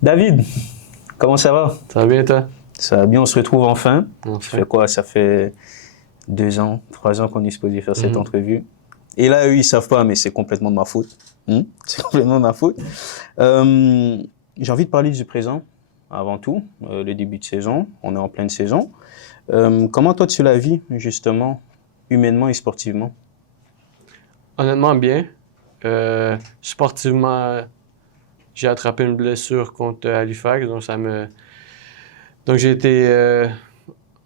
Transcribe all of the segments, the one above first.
David, comment ça va? Ça va bien, toi? Ça va bien, on se retrouve enfin. Enfin. Ça fait quoi? Ça fait 2 ans, 3 ans qu'on est supposé faire cette Mhm. entrevue. Et là, eux, ils savent pas, mais c'est complètement de ma faute. C'est complètement de ma faute. J'ai envie de parler du présent, avant tout, le début de saison. On est en pleine saison. Comment toi, tu la vis, justement, humainement et sportivement? Honnêtement, bien. Sportivement, j'ai attrapé une blessure contre Halifax, donc j'ai été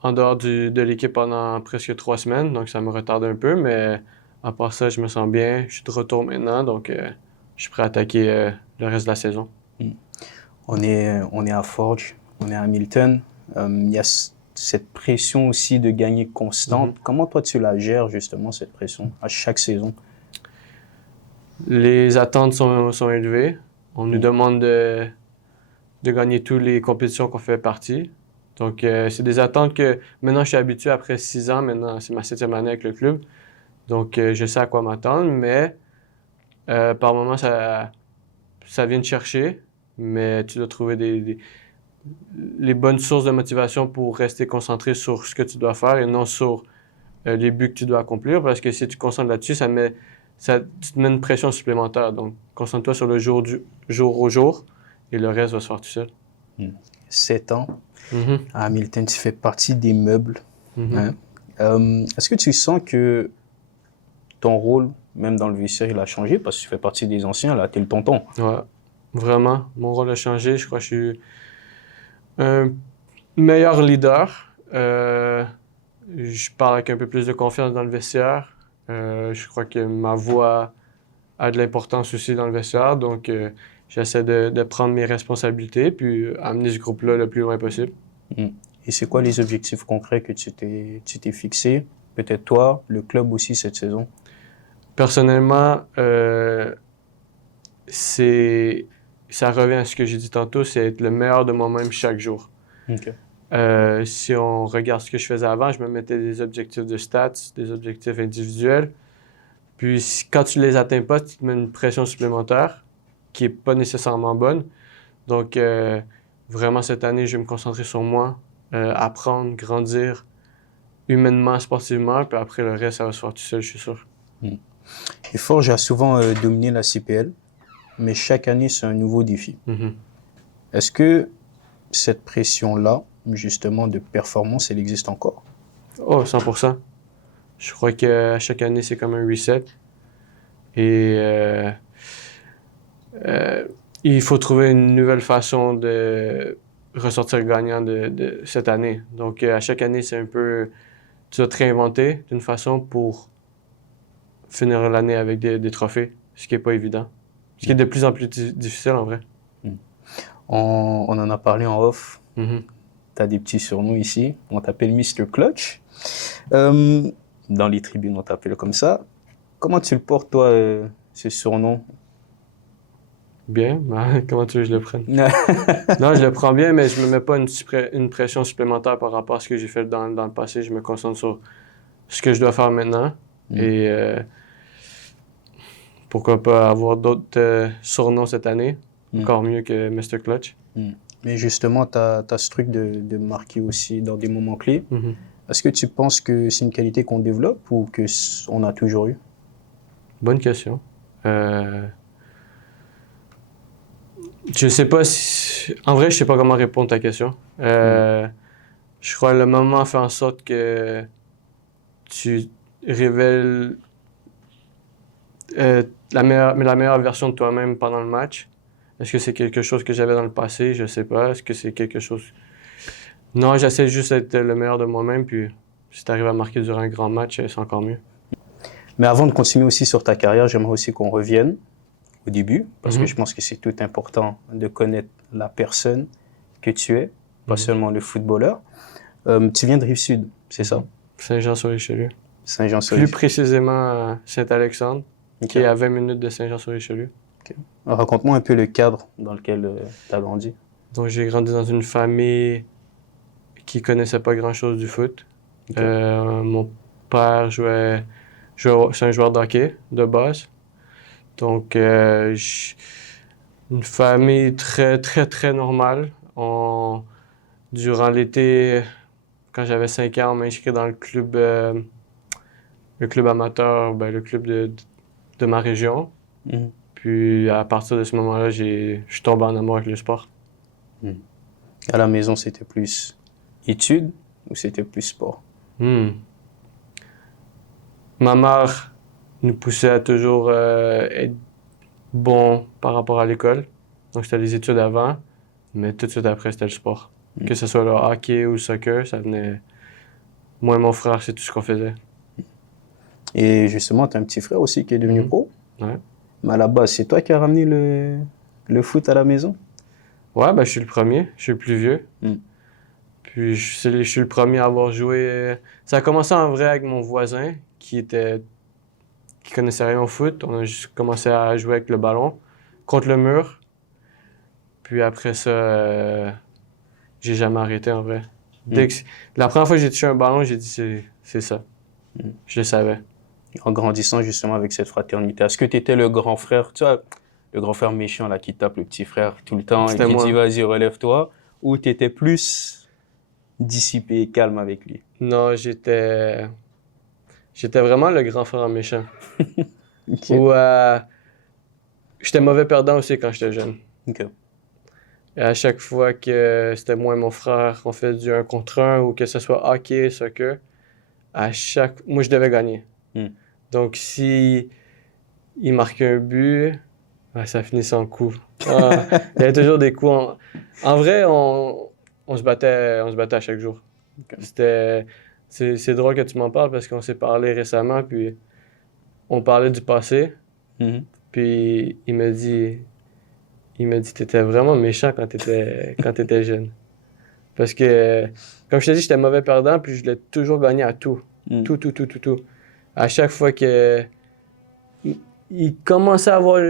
en dehors de l'équipe pendant presque 3 semaines, donc ça me retarde un peu, mais à part ça, je me sens bien. Je suis de retour maintenant, donc je suis prêt à attaquer le reste de la saison. On est à Forge, on est à Hamilton. Il y a cette pression aussi de gagner constante. Comment toi, tu la gères, justement, cette pression, à chaque saison? Les attentes sont élevées. On nous demande de gagner toutes les compétitions qu'on fait partie. Donc, c'est des attentes que maintenant je suis habitué après 6 ans. Maintenant, c'est ma 7e année avec le club. Donc, je sais à quoi m'attendre, mais par moments, ça vient te chercher. Mais tu dois trouver les bonnes sources de motivation pour rester concentré sur ce que tu dois faire et non sur les buts que tu dois accomplir. Parce que si tu te concentres là-dessus, tu te mets une pression supplémentaire. Donc, concentre-toi sur le jour au jour et le reste va se faire tout seul. 7 ans. Mhm. À Hamilton, tu fais partie des meubles. Mhm. Hein? Est-ce que tu sens que ton rôle, même dans le vestiaire, il a changé? Parce que tu fais partie des anciens, là, t'es le tonton. Ouais, vraiment. Mon rôle a changé. Je crois que je suis un meilleur leader. Je parle avec un peu plus de confiance dans le vestiaire. Je crois que ma voix a de l'importance aussi dans le vestiaire. Donc, j'essaie de prendre mes responsabilités puis amener ce groupe-là le plus loin possible. Et c'est quoi les objectifs concrets que tu t'es fixé? Peut-être toi, le club aussi cette saison? Personnellement, ça revient à ce que j'ai dit tantôt, c'est être le meilleur de moi-même chaque jour. OK. Si on regarde ce que je faisais avant, je me mettais des objectifs de stats, des objectifs individuels. Puis quand tu les atteins pas, tu te mets une pression supplémentaire qui est pas nécessairement bonne. Donc vraiment cette année, je vais me concentrer sur moi, apprendre, grandir humainement, sportivement, puis après le reste, ça va se faire tout seul, je suis sûr. Et Forge a souvent dominé la CPL, mais chaque année, c'est un nouveau défi. Mhm. Est-ce que cette pression-là, justement, de performance, elle existe encore? Oh, 100%. Je crois qu'à chaque année, c'est comme un reset. Et il faut trouver une nouvelle façon de ressortir gagnant de cette année. Donc, à chaque année, c'est un peu... Tu dois te réinventer d'une façon pour finir l'année avec des trophées, ce qui n'est pas évident. Ce qui est de plus en plus difficile, en vrai. On en a parlé en off. Mhm. Tu as des petits surnoms ici. On t'appelle Mr. Clutch. Dans les tribunes, on t'appelle comme ça. Comment tu le portes, toi, ce surnom? Bien. Ben, comment tu veux que je le prenne? Non, je le prends bien, mais je me mets pas une pression supplémentaire par rapport à ce que j'ai fait dans le passé. Je me concentre sur ce que je dois faire maintenant. Et pourquoi pas avoir d'autres surnoms cette année. Encore mieux que Mr. Clutch. Mais justement, tu as ce truc de marquer aussi dans des moments clés. Mhm. Est-ce que tu penses que c'est une qualité qu'on développe ou qu'on a toujours eu? Bonne question. Je sais pas si... En vrai, je sais pas comment répondre à ta question. Je crois que le moment fait en sorte que tu révèles la meilleure version de toi-même pendant le match. Est-ce que c'est quelque chose que j'avais dans le passé? Je sais pas. Est-ce que c'est quelque chose... Non, j'essaie juste d'être le meilleur de moi-même, puis si tu arrives à marquer durant un grand match, c'est encore mieux. Mais avant de continuer aussi sur ta carrière, j'aimerais aussi qu'on revienne au début, parce que je pense que c'est tout important de connaître la personne que tu es, pas seulement le footballeur. Tu viens de Rive-Sud, c'est ça? Saint-Jean-sur-Richelieu. Saint-Jean-sur-Richelieu. Plus précisément, Saint-Alexandre, qui est à 20 minutes de Saint-Jean-sur-Richelieu. Okay. Raconte-moi un peu le cadre dans lequel tu as grandi. Donc, j'ai grandi dans une famille qui connaissait pas grand-chose du foot. Ok. Mon père c'est un joueur de hockey de base. Donc, une famille très, très, très normale. Durant l'été, quand j'avais 5 ans, on m'a inscrit dans le club amateur, ben, le club de ma région. Mhm. Puis, à partir de ce moment-là, je suis tombé en amour avec le sport. À la maison, c'était plus études ou c'était plus sport? Hmm. Ma mère nous poussait à toujours être bon par rapport à l'école. Donc, c'était les études avant, mais tout de suite après, c'était le sport. Que ce soit le hockey ou le soccer, ça venait. Moi et mon frère, c'est tout ce qu'on faisait. Et justement, tu as un petit frère aussi qui est devenu Mhm. pro. Ouais. Mais à la base, c'est toi qui as ramené le foot à la maison? Ouais, ben, je suis le premier, je suis le plus vieux. Mm. Puis je suis le premier à avoir joué. Ça a commencé en vrai avec mon voisin qui connaissait rien au foot. On a juste commencé à jouer avec le ballon contre le mur. Puis après ça, j'ai jamais arrêté en vrai. La première fois que j'ai touché un ballon, j'ai dit c'est ça. Mm. Je le savais. En grandissant justement avec cette fraternité, est-ce que tu étais le grand frère, tu vois, le grand frère méchant là qui tape le petit frère tout le temps et C'était qui dit moi. vas-y, relève-toi, ou tu étais plus dissipé et calme avec lui? Non, j'étais vraiment le grand frère méchant. Ok. Ou j'étais mauvais perdant aussi quand j'étais jeune. Ok. Et à chaque fois que c'était moi et mon frère, on fait du 1 contre 1 ou que ce soit hockey, soccer, moi je devais gagner. Mm. Donc si il marquait un but, ça finissait en coup. Ah, il y avait toujours des coups. En vrai, on se battait à chaque jour. Ok. C'est drôle que tu m'en parles parce qu'on s'est parlé récemment, puis on parlait du passé, Mhm. puis il m'a dit, t'étais vraiment méchant quand t'étais jeune. Parce que, comme je t'ai dit, j'étais mauvais perdant, puis je l'ai toujours gagné à tout. Mm. Tout, tout, tout, tout, tout. À chaque fois que il commençait à avoir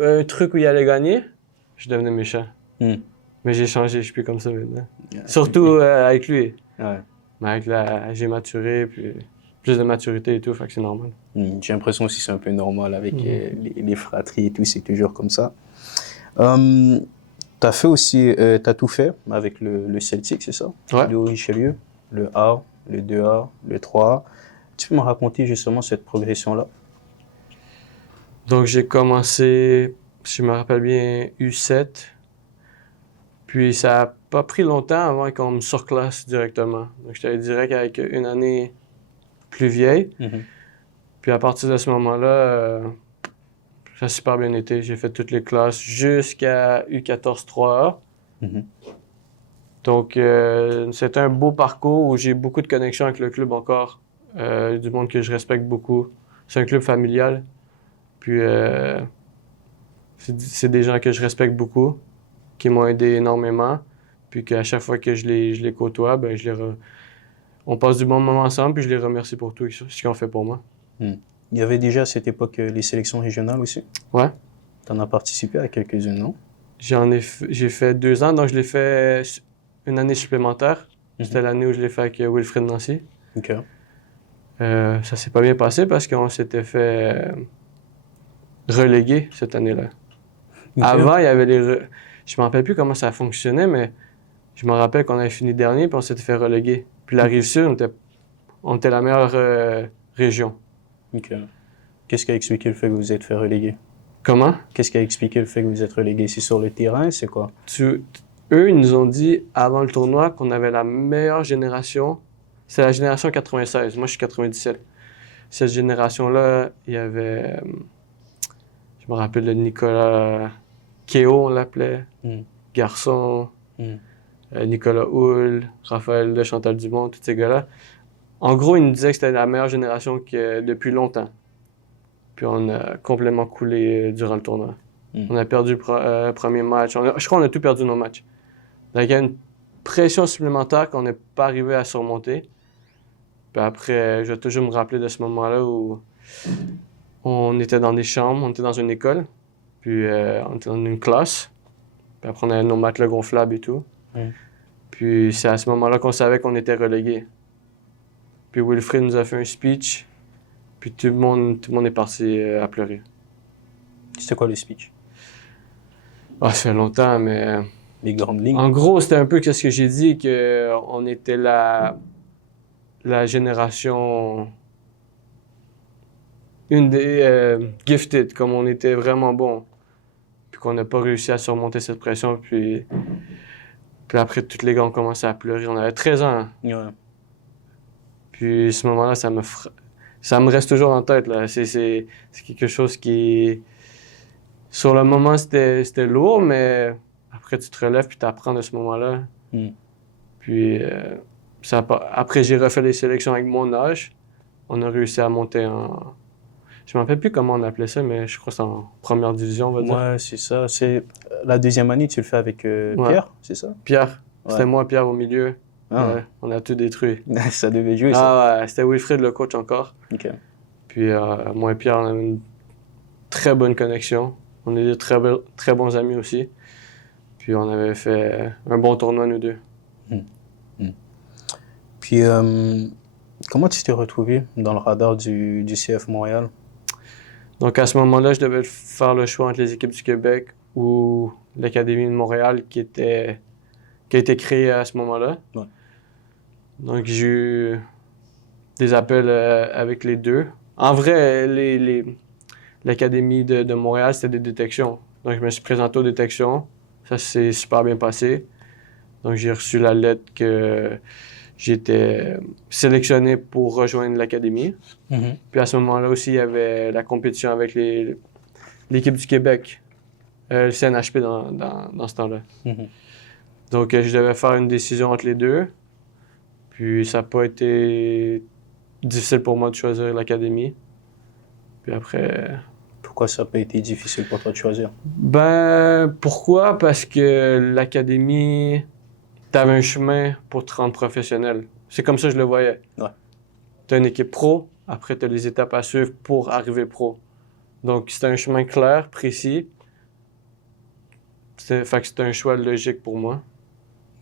un truc où il allait gagner, je devenais méchant. Mm. Mais j'ai changé, je suis plus comme ça maintenant. Yeah. Surtout avec lui. Ouais. Mais j'ai maturé, puis plus de maturité et tout, fait que c'est normal. J'ai l'impression aussi que c'est un peu normal avec Mhm. les fratries et tout, c'est toujours comme ça. Tu as fait aussi, t'as tout fait avec le Celtic, c'est ça? Ouais. Le Richelieu, le A, le 2A, le 3A. Tu peux me raconter justement cette progression-là? Donc j'ai commencé, si je me rappelle bien, U7. Puis ça a pas pris longtemps avant qu'on me surclasse directement. Donc j'étais direct avec une année plus vieille. Mhm. Puis à partir de ce moment-là, ça a super bien été. J'ai fait toutes les classes jusqu'à U14 3A. Mhm. Donc c'était un beau parcours où j'ai beaucoup de connexions avec le club encore. Du monde que je respecte beaucoup. C'est un club familial. Puis c'est des gens que je respecte beaucoup, qui m'ont aidé énormément. Puis qu'à chaque fois que je les côtoie, ben, on passe du bon moment ensemble, puis je les remercie pour tout ce qu'ils ont fait pour moi. Il y avait déjà à cette époque les sélections régionales aussi. Ouais. Tu en as participé à quelques-unes, non? J'ai fait 2 ans, donc je l'ai fait une année supplémentaire. C'était l'année où je l'ai fait avec Wilfred Nancy. Ok. Ça s'est pas bien passé parce qu'on s'était fait reléguer cette année-là. Ok. Avant, il y avait je me rappelle plus comment ça fonctionnait, mais je me rappelle qu'on avait fini dernier, puis on s'était fait reléguer. Puis la Rive-Sud, on était la meilleure région. Ok. Qu'est-ce qui a expliqué le fait que vous vous êtes fait reléguer? Comment? Qu'est-ce qui a expliqué le fait que vous êtes relégué? C'est sur le terrain, c'est quoi? Eux, ils nous ont dit avant le tournoi qu'on avait la meilleure génération. C'est la génération 96. Moi, je suis 97. Cette génération-là, il y avait, je me rappelle de Nicolas Kéo, on l'appelait, Mm. Garçon, Mm. Nicolas Houle, Raphaël de Chantal Dumont, tous ces gars-là. En gros, ils nous disaient que c'était la meilleure génération depuis longtemps. Puis on a complètement coulé durant le tournoi. Mm. On a perdu le premier match. Je crois qu'on a tout perdu nos matchs. Donc, il y a une pression supplémentaire qu'on n'est pas arrivé à surmonter. Puis après, je vais toujours me rappeler de ce moment-là où on était dans des chambres, on était dans une école, puis on était dans une classe. Puis après, on avait nos matelas gonflables et tout. Mm. Puis c'est à ce moment-là qu'on savait qu'on était relégués. Puis Wilfrid nous a fait un speech, puis tout le monde est parti à pleurer. C'était quoi le speech? Ah, ça fait longtemps, mais Les grandes lignes? en gros, c'était un peu ce que j'ai dit, qu'on était la génération, une des gifted, comme on était vraiment bon, puis qu'on n'a pas réussi à surmonter cette pression, puis après, tous les gars ont commencé à pleurer. On avait 13 ans. Ouais. Puis à ce moment-là, ça me reste toujours en tête, là. C'est quelque chose qui... Sur le moment, c'était lourd, mais après, tu te relèves puis tu apprends de ce moment-là. Mm. Puis après, j'ai refait les sélections avec mon âge. On a réussi à monter en... Je me rappelle plus comment on appelait ça, mais je crois que c'est en première division, on va dire. Ouais, c'est ça. C'est la deuxième année, tu le fais avec Ouais. Pierre, c'est ça? Pierre. Ouais. C'était moi, Pierre, au milieu. Ah. Ouais, on a tout détruit. Ça devait jouer, ça. Ah ouais, c'était Wilfrid, le coach, encore. OK. Puis moi et Pierre, on avait une très bonne connexion. On est de très bons amis aussi. Puis on avait fait un bon tournoi, nous deux. Puis, comment tu t'es retrouvé dans le radar du CF Montréal? Donc à ce moment-là, je devais faire le choix entre les équipes du Québec ou l'Académie de Montréal qui a été créée à ce moment-là. Ouais. Donc j'ai eu des appels avec les deux. En vrai, l'Académie de Montréal, c'était des détections. Donc je me suis présenté aux détections. Ça s'est super bien passé. Donc j'ai reçu la lettre que j'étais sélectionné pour rejoindre l'Académie. Mhm. Puis à ce moment-là aussi, il y avait la compétition avec l'équipe du Québec, le CNHP dans ce temps-là. Mhm. Donc je devais faire une décision entre les deux. Puis ça n'a pas été difficile pour moi de choisir l'Académie. Puis après... Pourquoi ça n'a pas été difficile pour toi de choisir? Ben, pourquoi? Parce que l'Académie, t'avais un chemin pour te rendre professionnel. C'est comme ça que je le voyais. Ouais. T'as une équipe pro, après t'as les étapes à suivre pour arriver pro. Donc c'était un chemin clair, précis. Fait que c'était un choix logique pour moi.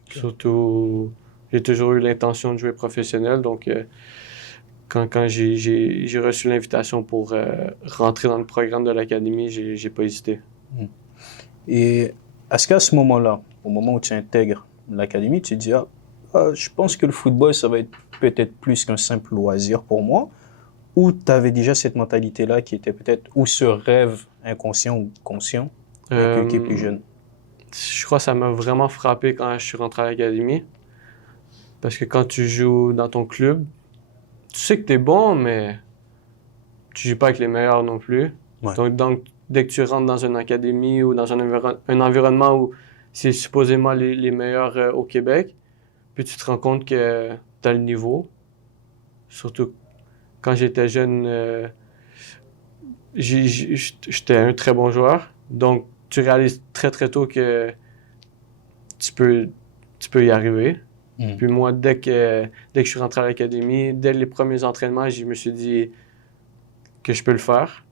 Okay. Surtout, j'ai toujours eu l'intention de jouer professionnel, donc quand j'ai reçu l'invitation pour rentrer dans le programme de l'Académie, j'ai pas hésité. Et est-ce qu'à ce moment-là, au moment où tu intègres l'Académie, tu te dis, je pense que le football, ça va être peut-être plus qu'un simple loisir pour moi, ou tu avais déjà cette mentalité-là qui était peut-être, ou ce rêve inconscient ou conscient, inculqué plus jeune? Je crois que ça m'a vraiment frappé quand je suis rentré à l'Académie. Parce que quand tu joues dans ton club, tu sais que tu es bon, mais tu joues pas avec les meilleurs non plus. Ouais. Donc, dès que tu rentres dans une académie ou dans un environnement où c'est supposément les meilleurs au Québec, puis tu te rends compte que tu as le niveau. Surtout quand j'étais jeune, j'étais un très bon joueur. Donc, tu réalises très très tôt que tu peux y arriver. Puis moi, dès que je suis rentré à l'académie, dès les premiers entraînements, je me suis dit que je peux le faire.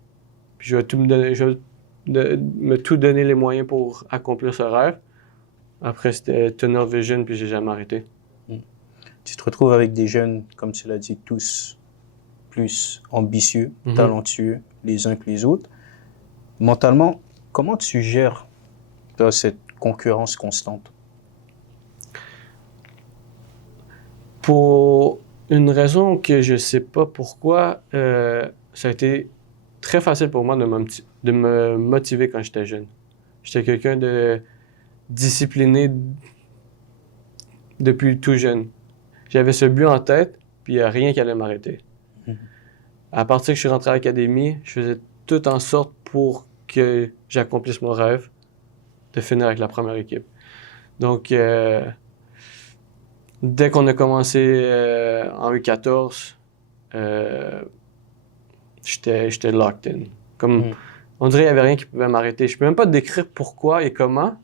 Puis je vais me tout donner les moyens pour accomplir ce rêve. Après, c'était tunnel vision, puis j'ai jamais arrêté. Tu te retrouves avec des jeunes, comme tu l'as dit, tous plus ambitieux, talentueux, les uns que les autres. Mentalement, comment tu gères cette concurrence constante? Pour une raison que je sais pas pourquoi, ça a été très facile pour moi de me motiver quand j'étais jeune. J'étais quelqu'un de discipliné depuis tout jeune. J'avais ce but en tête, puis il n'y a rien qui allait m'arrêter. À partir que je suis rentré à l'académie, je faisais tout en sorte pour que j'accomplisse mon rêve de finir avec la première équipe. Donc, dès qu'on a commencé en U14, j'étais locked in. On dirait qu'il n'y avait rien qui pouvait m'arrêter. Je ne peux même pas te décrire pourquoi et comment,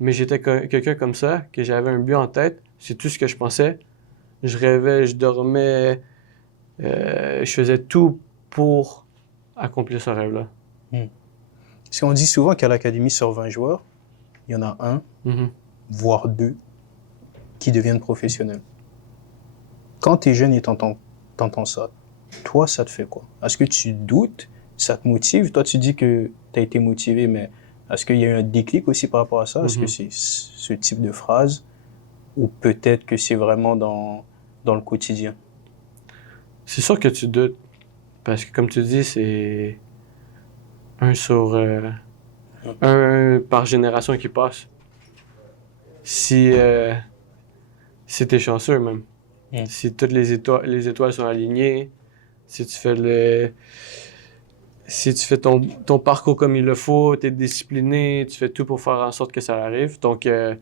mais j'étais quelqu'un comme ça, que j'avais un but en tête. C'est tout ce que je pensais. Je rêvais, je dormais, je faisais tout pour accomplir ce rêve-là. Parce qu'on dit souvent qu'à l'académie, sur 20 joueurs, il y en a un, voire deux, qui deviennent professionnels. Quand tu es jeune et t'entends ça, toi, ça te fait quoi? Est-ce que tu doutes? Ça te motive? Toi, tu dis que tu as été motivé, mais est-ce qu'il y a eu un déclic aussi par rapport à ça? Est-ce que c'est ce type de phrase ou peut-être que c'est vraiment dans le quotidien? C'est sûr que tu doutes. Parce que comme tu dis, c'est un par génération qui passe. Si, si t'es chanceux même. Si toutes les étoiles sont alignées, si tu fais si tu fais ton parcours comme il le faut, tu es discipliné, tu fais tout pour faire en sorte que ça arrive. Donc, il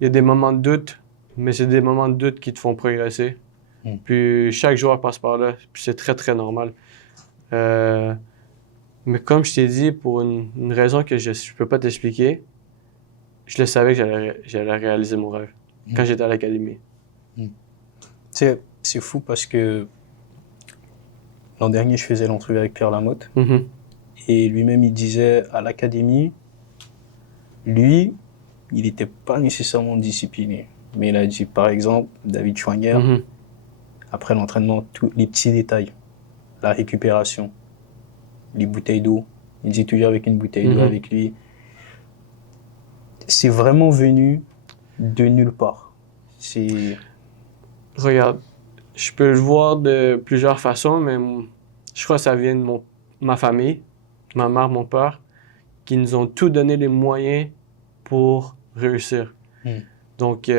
y a des moments de doute, mais c'est des moments de doute qui te font progresser. Puis chaque joueur passe par là, puis c'est très, très normal. Mais comme je t'ai dit, pour une raison que je ne peux pas t'expliquer, je le savais que j'allais réaliser mon rêve quand j'étais à l'académie. C'est fou parce que l'an dernier, je faisais l'entrevue avec Pierre Lamotte. Et lui-même, il disait à l'académie, lui, il n'était pas nécessairement discipliné. Mais il a dit, par exemple, David Chouanière, après l'entraînement, tous les petits détails, la récupération, les bouteilles d'eau, il dit toujours avec une bouteille d'eau avec lui. C'est vraiment venu de nulle part. Regarde, je peux le voir de plusieurs façons, mais je crois que ça vient de ma famille, ma mère, mon père, qui nous ont tout donné les moyens pour réussir. Donc,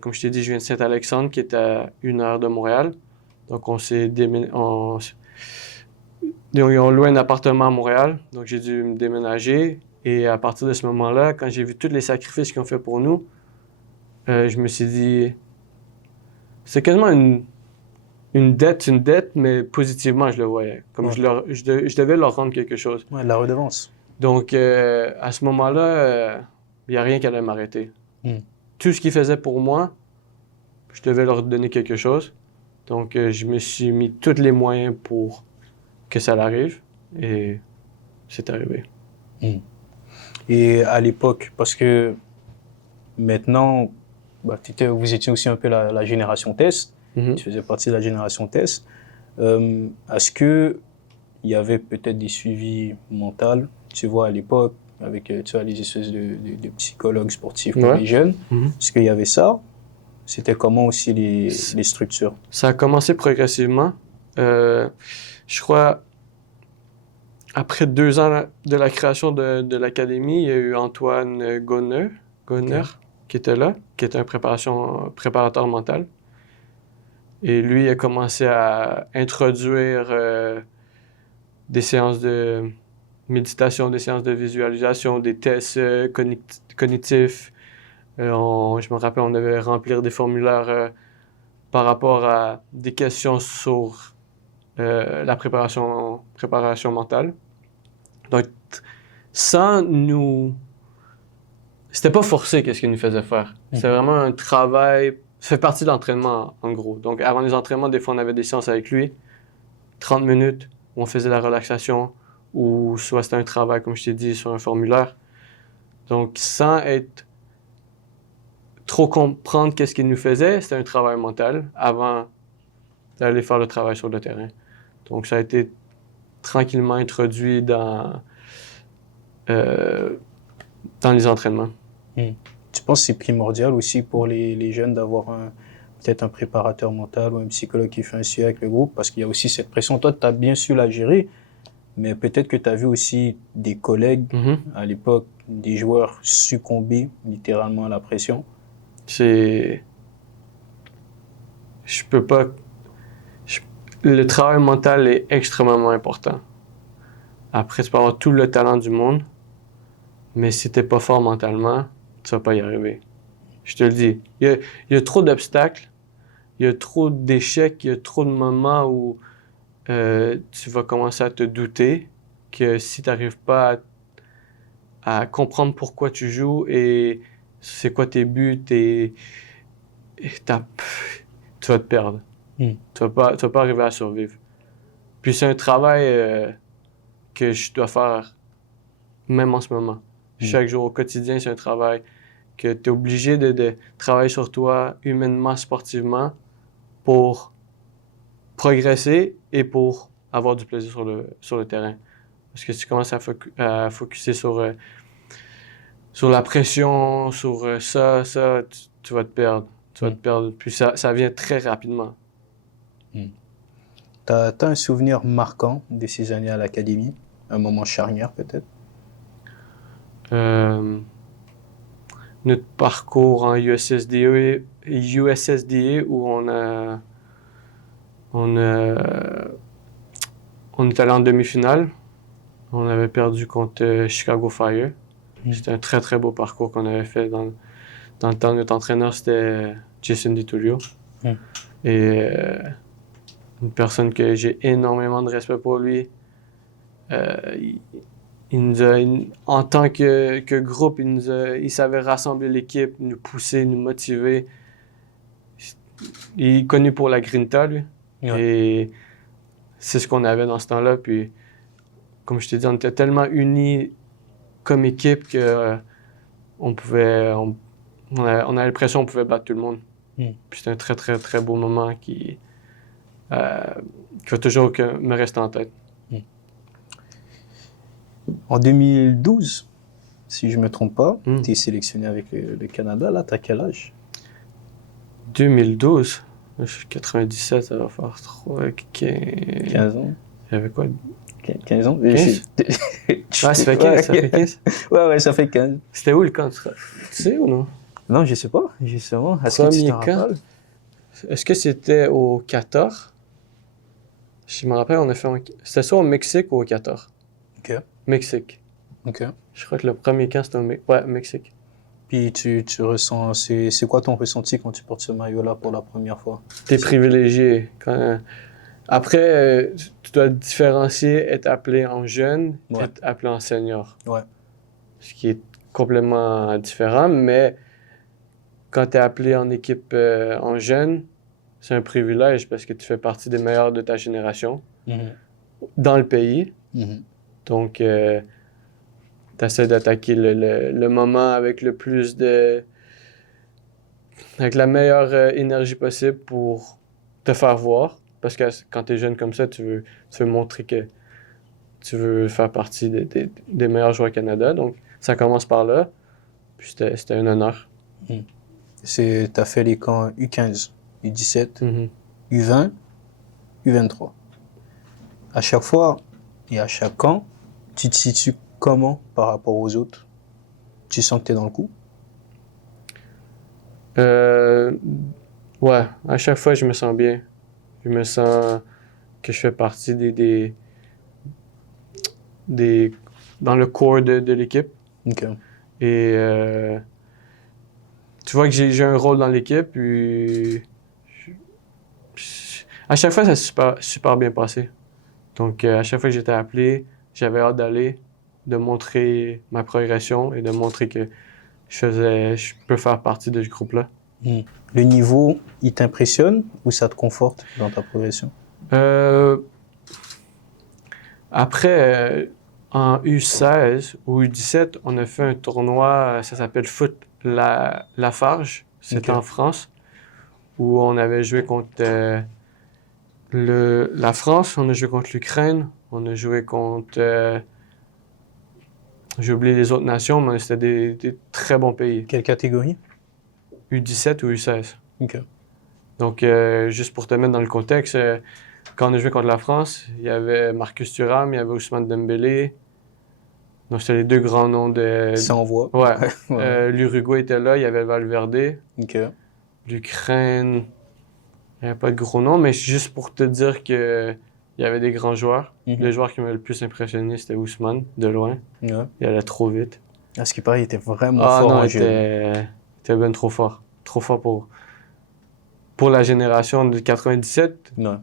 comme je t'ai dit, je viens de Saint-Alexandre, qui est à 1 heure de Montréal. Donc, ils ont loué un appartement à Montréal, donc j'ai dû me déménager. Et à partir de ce moment-là, quand j'ai vu tous les sacrifices qu'ils ont fait pour nous, je me suis dit, c'est quasiment une dette, mais positivement, je le voyais. Comme je devais leur rendre quelque chose. Ouais, de la redevance. Donc, à ce moment-là, il n'y a rien qui allait m'arrêter. Tout ce qu'ils faisaient pour moi, je devais leur donner quelque chose. Donc, je me suis mis tous les moyens pour que ça arrive. Et c'est arrivé. Et à l'époque, parce que maintenant, vous étiez aussi un peu la génération test. Tu faisais partie de la génération test. Est-ce qu'il y avait peut-être des suivis mentaux, tu vois, à l'époque, avec tu vois, les espèces de psychologues sportifs pour les jeunes? Est-ce qu'il y avait ça? C'était comment aussi les structures? Ça a commencé progressivement. Je crois, après 2 ans de la création de l'académie, il y a eu Antoine Gonner, qui était là, qui était un préparateur mental. Et lui, il a commencé à introduire des séances de méditation, des séances de visualisation, des tests cognitifs. Je me rappelle, on devait remplir des formulaires par rapport à des questions sur la préparation mentale. Donc, sans nous... C'était pas forcé qu'est-ce qu'il nous faisait faire. C'était vraiment un travail... Ça fait partie de l'entraînement, en gros. Donc, avant les entraînements, des fois, on avait des séances avec lui, 30 minutes, où on faisait la relaxation, ou soit c'était un travail, comme je t'ai dit, sur un formulaire. Donc, sans être trop comprendre qu'est-ce qu'il nous faisait, c'était un travail mental avant d'aller faire le travail sur le terrain. Donc, ça a été tranquillement introduit dans les entraînements. Tu penses que c'est primordial aussi pour les jeunes d'avoir peut-être un préparateur mental ou un psychologue qui fait un suivi avec le groupe? Parce qu'il y a aussi cette pression. Toi, tu as bien su la gérer, mais peut-être que tu as vu aussi des collègues à l'époque, des joueurs succomber littéralement à la pression. Je peux pas... Le travail mental est extrêmement important. Après, tu peux avoir tout le talent du monde, mais si t'es pas fort mentalement, tu vas pas y arriver. Je te le dis. Il y a trop d'obstacles, il y a trop d'échecs, il y a trop de moments où tu vas commencer à te douter que si tu n'arrives pas à comprendre pourquoi tu joues et c'est quoi tes buts, tu vas te perdre. Tu vas pas arriver à survivre. Puis c'est un travail que je dois faire même en ce moment. Chaque jour au quotidien, c'est un travail que tu es obligé de travailler sur toi humainement, sportivement, pour progresser et pour avoir du plaisir sur le terrain. Parce que si tu commences à focusser sur la pression, sur tu vas te perdre. Tu vas te perdre. Puis ça vient très rapidement. T'as un souvenir marquant de ces années à l'académie? Un moment charnière peut-être? Notre parcours en USSDA où on est allé en demi-finale. On avait perdu contre Chicago Fire. C'était un très, très beau parcours qu'on avait fait dans le temps. Notre entraîneur, c'était Jason DiTullio. Et une personne que j'ai énormément de respect pour lui. Il nous a, en tant que groupe, il savait rassembler l'équipe, nous pousser, nous motiver. Il est connu pour la grinta, lui. Ouais. Et c'est ce qu'on avait dans ce temps-là. Puis, comme je t'ai dit, on était tellement unis comme équipe que on a l'impression qu'on pouvait battre tout le monde. Puis c'était un très, très, très beau moment qui va toujours me rester en tête. En 2012, si je ne me trompe pas, tu es sélectionné avec le Canada. Là, tu as quel âge? 2012? Je suis 97, ça va faire 15 ans. Il y avait quoi? 15 ans? 15? Ah, ça fait 15, ça fait 15? Ouais, ça fait 15. C'était où le camp? Tu sais ou non? Non, je sais pas, justement. Est-ce que tu t'en rappelles? Est-ce que c'était au Qatar? Je me rappelle, on a fait c'était soit au Mexique ou au Qatar? OK. Mexique. OK. Je crois que le premier camp, c'était au Mexique. Puis tu ressens... C'est quoi ton ressenti quand tu portes ce maillot-là pour la première fois? T'es privilégié. Après, tu dois différencier être appelé en jeune et être appelé en senior. Ouais. Ce qui est complètement différent, mais quand tu es appelé en équipe en jeune, c'est un privilège parce que tu fais partie des meilleurs de ta génération dans le pays. Donc, tu essaies d'attaquer le moment avec le plus avec la meilleure énergie possible pour te faire voir. Parce que quand tu es jeune comme ça, tu veux montrer que tu veux faire partie des meilleurs joueurs au Canada. Donc, ça commence par là. Puis c'était un honneur. Tu as fait les camps U15, U17, U20, U23. À chaque fois et à chaque camp, tu te situes comment par rapport aux autres? Tu sens que tu es dans le coup? Ouais, à chaque fois, je me sens bien. Je me sens que je fais partie dans le corps de l'équipe. OK. Et tu vois que j'ai un rôle dans l'équipe. Puis à chaque fois, ça s'est super bien passé. Donc, à chaque fois que j'étais appelé, j'avais hâte d'aller, de montrer ma progression et de montrer que je peux faire partie de ce groupe-là. Le niveau, il t'impressionne ou ça te conforte dans ta progression? Après, en U16 ou U17, on a fait un tournoi, ça s'appelle Foot Lafarge. C'était en France, où on avait joué contre la France, on a joué contre l'Ukraine, on a joué contre... j'ai oublié les autres nations, mais c'était des très bons pays. Quelle catégorie? U17 ou U16. OK. Donc, juste pour te mettre dans le contexte, quand on a joué contre la France, il y avait Marcus Thuram, il y avait Ousmane Dembélé. Donc, c'était les deux grands noms de... Ça envoie. Ouais. L'Uruguay était là, il y avait Valverde. OK. L'Ukraine, il n'y avait pas de gros noms, mais juste pour te dire qu'il y avait des grands joueurs. Le joueur qui m'a le plus impressionné, c'était Ousmane, de loin. Ouais. Il allait trop vite. À ce qui paraît, il était vraiment fort en jeu. Il était bien trop fort. Trop fort pour la génération de 97. Ouais.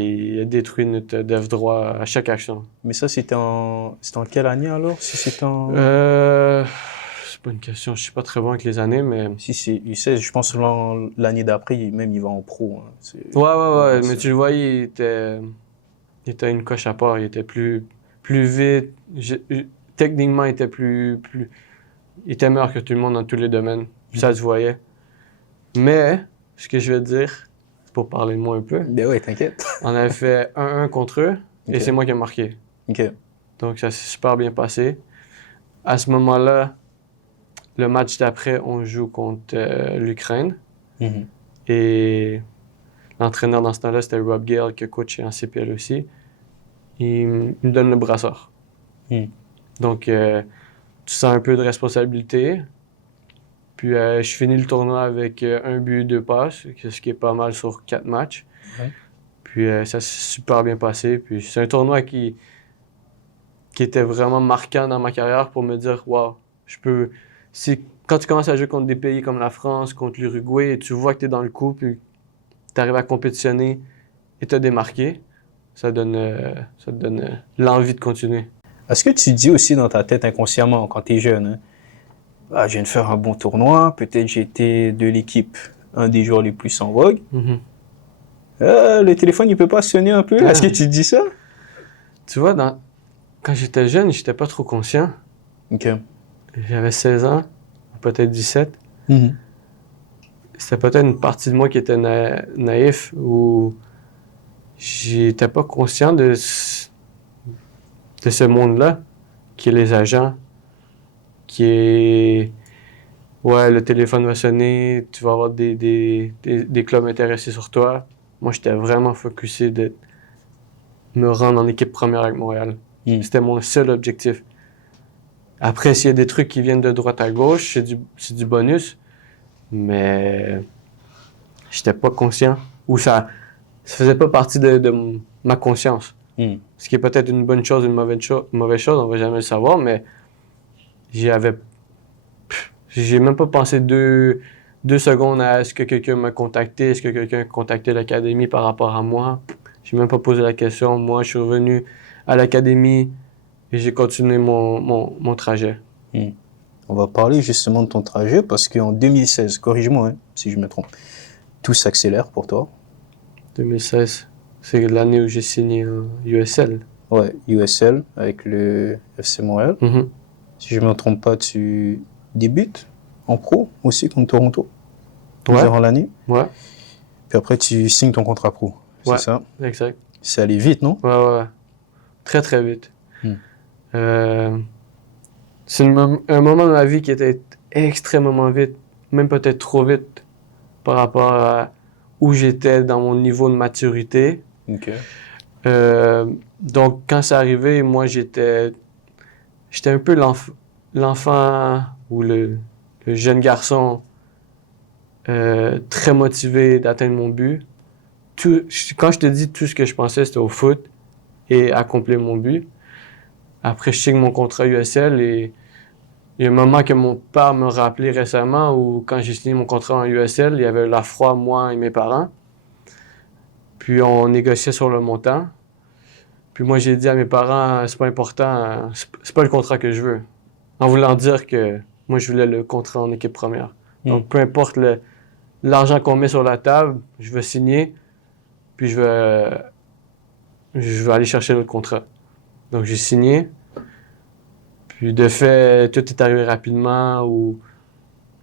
Il a détruit notre dev droit à chaque action. Mais ça, c'était en quelle année alors? Si c'était en... C'est pas une question, je suis pas très bon avec les années, mais... Si c'est U16, je pense que l'année d'après, même il va en pro. Hein. Ouais, mais tu le voyais, il était une coche à part, il était plus vite, techniquement il était plus il était meilleur que tout le monde dans tous les domaines. Ça se voyait. Mais, ce que je vais te dire, pour parler de moi un peu, Ben ouais, t'inquiète. on avait fait 1-1 contre eux et Ok. c'est moi qui ai marqué. Ok. Donc, ça s'est super bien passé. À ce moment-là, le match d'après, on joue contre l'Ukraine. Mhm. Et l'entraîneur dans ce temps-là, c'était Rob Gale, qui est coach en CPL aussi. Il me donne le brassard. Mhm. Donc, tu sens un peu de responsabilité. Puis, je finis le tournoi avec un but, 2 passes, ce qui est pas mal sur 4 matchs. Ouais. Puis, ça s'est super bien passé. Puis, c'est un tournoi qui était vraiment marquant dans ma carrière pour me dire, wow, je peux. Quand tu commences à jouer contre des pays comme la France, contre l'Uruguay, et tu vois que tu es dans le coup, puis tu arrives à compétitionner et te démarquer, ça te donne l'envie de continuer. Est-ce que tu dis aussi dans ta tête inconsciemment quand tu es jeune, hein, ah, je viens de faire un bon tournoi, peut-être j'ai été de l'équipe un des joueurs les plus en vogue. Mhm. Le téléphone, il peut pas sonner un peu? Ah. Est-ce que tu te dis ça? Tu vois, quand j'étais jeune, j'étais pas trop conscient. Ok. J'avais 16 ans, peut-être 17. Mhm. C'était peut-être une partie de moi qui était naïf ou j'étais pas conscient de ce monde-là, qui est les agents, qui est ouais, le téléphone va sonner, tu vas avoir des clubs intéressés sur toi. Moi, j'étais vraiment focusé de me rendre en équipe première avec Montréal. Mhm. C'était mon seul objectif. Après, s'il y a des trucs qui viennent de droite à gauche, c'est du bonus, mais j'étais pas conscient. Ou ça faisait pas partie de ma conscience. Mhm. Ce qui est peut-être une bonne chose, une mauvaise chose, on va jamais le savoir, mais j'avais j'ai même pas pensé deux secondes à est-ce que quelqu'un m'a contacté, est-ce que quelqu'un a contacté l'académie par rapport à moi. J'ai même pas posé la question. Moi, je suis revenu à l'académie et j'ai continué mon trajet. Mhm. On va parler justement de ton trajet parce qu'en 2016, corrige-moi hein, si je me trompe, tout s'accélère pour toi. 2016, c'est l'année où j'ai signé en USL. Ouais, USL avec le FC Montréal. Mhm. Si je ne me trompe pas, tu débutes en pro aussi contre Toronto Ouais, durant l'année. ouais, Puis après, tu signes ton contrat pro. C'est ouais, ça? exact. C'est allé vite, non? Ouais, ouais, ouais. Très, très vite. Hmm. Euh, c'est un moment de ma vie qui était extrêmement vite, même peut-être trop vite par rapport à où j'étais dans mon niveau de maturité. Ok. Donc, quand c'est arrivé, moi, j'étais un peu l'enfant ou le jeune garçon très motivé d'atteindre mon but. Quand je te dis tout ce que je pensais, c'était au foot et accomplir mon but. Après, je signe mon contrat USL et il y a un moment que mon père me rappelé récemment où, quand j'ai signé mon contrat en USL, il y avait Lafroy, moi et mes parents. Puis, on négociait sur le montant. Puis moi, j'ai dit à mes parents, c'est pas important, c'est pas le contrat que je veux. En voulant dire que moi, je voulais le contrat en équipe première. Donc, peu importe l'argent qu'on met sur la table, je veux signer, puis je veux aller chercher l'autre contrat. Donc, j'ai signé. Puis, de fait, tout est arrivé rapidement où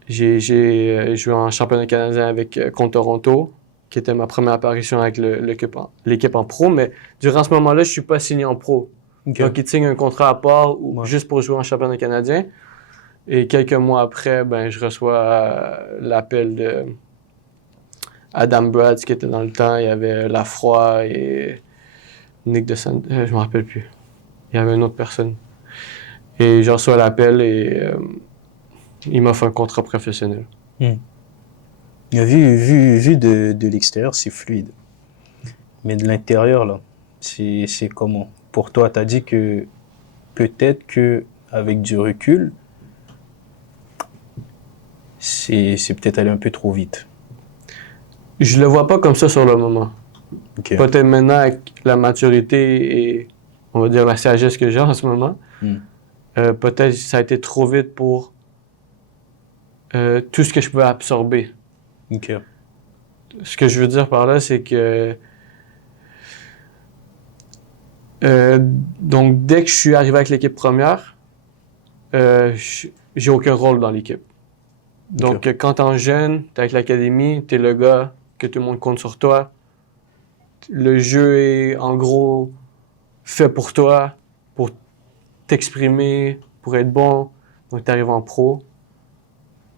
j'ai joué en championnat canadien contre Toronto, qui était ma première apparition avec l'équipe en pro. Mais durant ce moment-là, je suis pas signé en pro. Ok. Donc, ils te signent un contrat à part Ouais. juste pour jouer en championnat canadien. Et quelques mois après, ben, je reçois l'appel de Adam Bradds, qui était dans le temps. Il y avait Lafroy et Nick DeSantis. Je me rappelle plus. Il y avait une autre personne. Et je reçois l'appel et il m'offre un contrat professionnel. Vu de l'extérieur, c'est fluide. Mais de l'intérieur, là, c'est comment? Pour toi, tu as dit que peut-être que avec du recul, c'est peut-être allé un peu trop vite. Je le vois pas comme ça sur le moment. Ok. Peut-être maintenant, avec la maturité et, on va dire, la sagesse que j'ai en ce moment, Hmm. peut-être ça a été trop vite pour tout ce que je peux absorber. Ok. Ce que je veux dire par là, c'est que donc dès que je suis arrivé avec l'équipe première, j'ai aucun rôle dans l'équipe. Donc, Ok. quand t'es jeune, t'es avec l'académie, t'es le gars que tout le monde compte sur toi. Le jeu est, en gros, fait pour toi, pour t'exprimer, pour être bon. Donc, t'arrives en pro,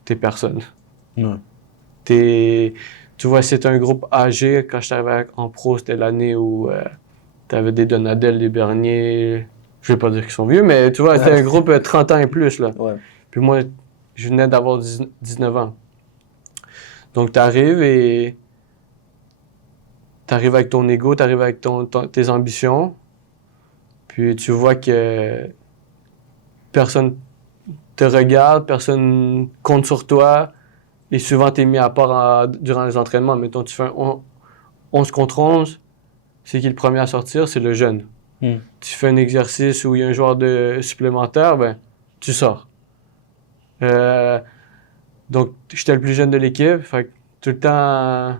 t'es personne. Ouais. Tu vois, c'est un groupe âgé. Quand je suis arrivé en pro, c'était l'année où t'avais des Donadel, des Bernier. Je vais pas dire qu'ils sont vieux, mais tu vois, c'était un groupe 30 ans et plus, là. Ouais. Puis moi, je venais d'avoir 19 ans. Donc, t'arrives avec ton ego, t'arrives avec tes ambitions, puis tu vois que personne te regarde, personne compte sur toi, et souvent t'es mis à part durant les entraînements. Mettons, tu fais un 11 contre 11, c'est qui le premier à sortir? C'est le jeune. Mm. Tu fais un exercice où il y a un joueur supplémentaire, ben, tu sors. Donc, j'étais le plus jeune de l'équipe, fait que tout le temps,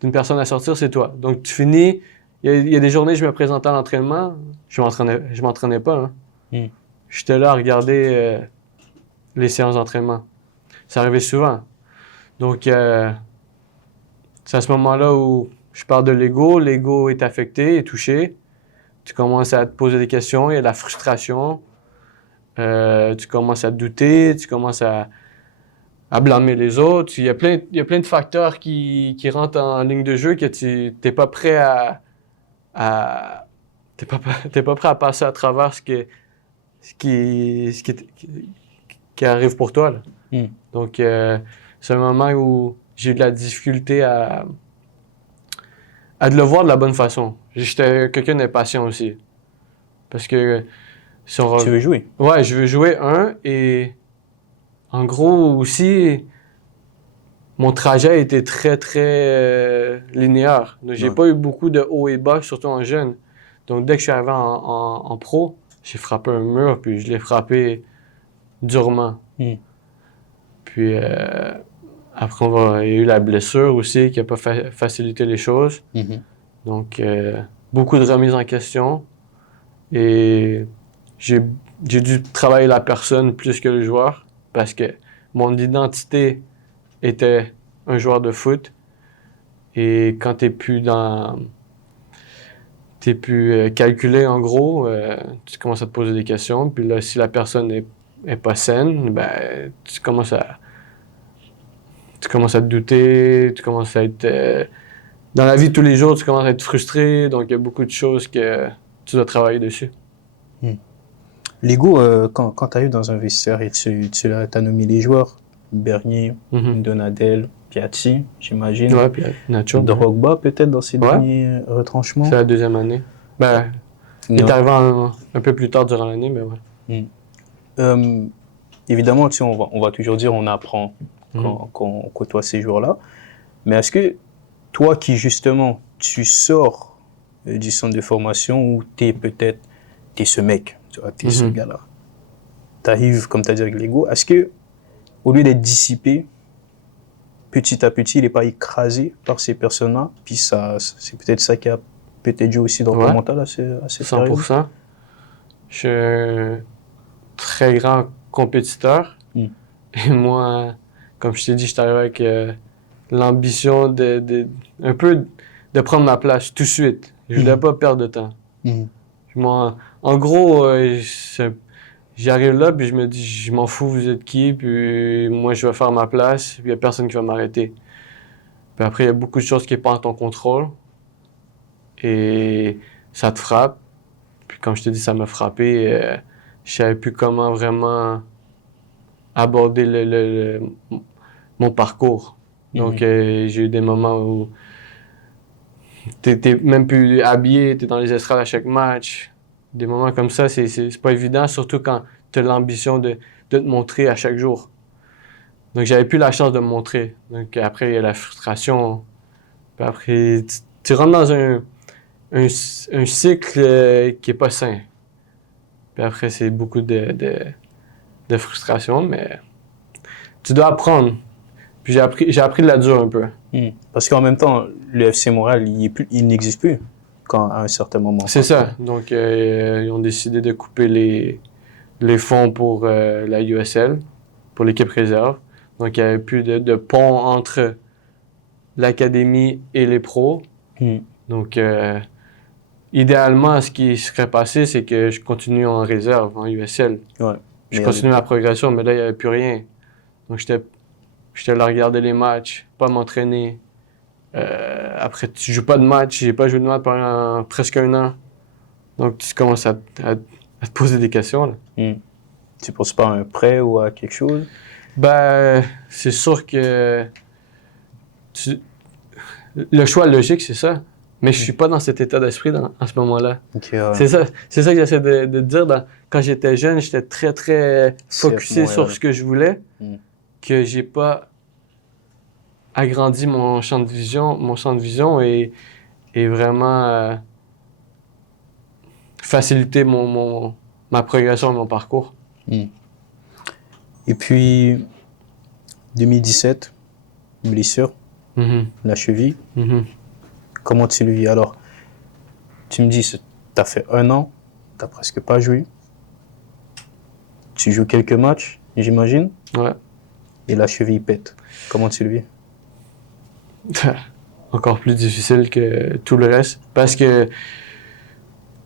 d'une personne à sortir, c'est toi. Donc, tu finis, il y a des journées, je me présentais à l'entraînement, je m'entraînais pas. Hein. Mm. J'étais là à regarder les séances d'entraînement. Ça arrivait souvent. Donc, c'est à ce moment-là où je parle de l'ego. L'ego est affecté, est touché. Tu commences à te poser des questions, il y a de la frustration. Tu commences à te douter, tu commences à blâmer les autres. Il y a plein de facteurs qui rentrent en ligne de jeu que tu n'es pas prêt à t'es pas prêt à passer à travers qui arrive pour toi. Là. Mm. Donc, c'est un moment où j'ai eu de la difficulté à le voir de la bonne façon. J'étais quelqu'un d'impatient aussi. Parce que si on Tu veux jouer? ouais, je veux jouer et en gros aussi, mon trajet était très, très linéaire. Donc, j'ai Ouais. pas eu beaucoup de hauts et bas, surtout en jeune. Donc, dès que je suis arrivé en pro, j'ai frappé un mur, puis je l'ai frappé durement. Mm. Puis après, il y a eu la blessure aussi qui n'a pas facilité les choses. Mhm. Donc, beaucoup de remises en question. Et j'ai dû travailler la personne plus que le joueur parce que mon identité était un joueur de foot. Et quand t'es plus calculé en gros, tu commences à te poser des questions. Puis là, si la personne est pas saine, ben, tu commences à te douter, tu commences à être... dans la vie de tous les jours, tu commences à être frustré. Donc, il y a beaucoup de choses que tu dois travailler dessus. L'ego, quand tu arrives dans un vestiaire et tu as nommé les joueurs, Bernier, Mhm. Donadel, Piatti, j'imagine, Ouais, puis Nacho, ben, Drogba peut-être dans ses Ouais. derniers retranchements. c'est la deuxième année. Ben, il est Non. arrivé un peu plus tard durant l'année, mais ouais. Euh, évidemment, tu sais, on va toujours dire on apprend quand on côtoie ces joueurs-là. Mais est-ce que toi qui justement, tu sors du centre de formation où t'es ce mec, tu vois, t'es ce Mhm. gars-là. T'arrives, comme tu as dit avec l'ego, est-ce que au lieu d'être dissipé, petit à petit, il n'est pas écrasé par ces personnes-là, puis ça, c'est peut-être ça qui a peut-être joué aussi dans ton Ouais. mental à cette période. 100%. Je suis un très grand compétiteur. Mm. Et moi, comme je t'ai dit, je suis arrivé avec l'ambition un peu de prendre ma place tout de suite. Je voulais pas perdre de temps. Mm. En gros, j'arrive là, puis je me dis, je m'en fous, vous êtes qui, puis moi, je vais faire ma place, puis il n'y a personne qui va m'arrêter. Puis après, il y a beaucoup de choses qui sont pas en ton contrôle, et ça te frappe. Puis comme je te dis, ça m'a frappé. Je savais plus comment vraiment aborder mon parcours. Donc, j'ai eu des moments où t'es même plus habillé, t'es dans les estrades à chaque match. Des moments comme ça, c'est pas évident, surtout quand t'as l'ambition de te montrer à chaque jour. Donc, j'avais plus la chance de me montrer. Donc, après, il y a la frustration. Puis après, tu rentres dans un cycle qui est pas sain. Puis après, c'est beaucoup de frustration, mais tu dois apprendre. Puis j'ai appris de la dure un peu. Parce qu'en même temps, le FC Montréal, il n'existe plus à un certain moment. C'est ça. Donc, ils ont décidé de couper les fonds pour la USL. pour l'équipe réserve. Donc, il n'y avait plus de pont entre l'académie et les pros. Donc, idéalement, ce qui serait passé, c'est que je continue en réserve, en USL. Ouais. Je Mais continue avec- ma progression, mais là, il n'y avait plus rien. Donc, j'étais là à regarder les matchs, pas m'entraîner. Après, tu joues pas de match. J'ai pas joué de match pendant presque un an. Donc, tu commences à te poser des questions, là. Tu penses pas à un prêt ou à quelque chose? Ben, c'est sûr que tu- le choix logique, c'est ça. Mais je suis pas dans cet état d'esprit en ce moment-là. Ok, ouais. C'est ça que j'essaie de dire. Quand j'étais jeune, j'étais très, très focusé Montréal. sur ce que je voulais, Mm. que j'ai pas agrandi mon champ de vision et vraiment faciliter ma progression, mon parcours. Et puis, 2017, blessure, Mhm, la cheville. mhm. Comment tu le vis? Alors, tu me dis, tu as fait un an, tu n'as presque pas joué. Tu joues quelques matchs, j'imagine, Ouais. et la cheville pète. Comment tu le vis? Encore plus difficile que tout le reste. Parce que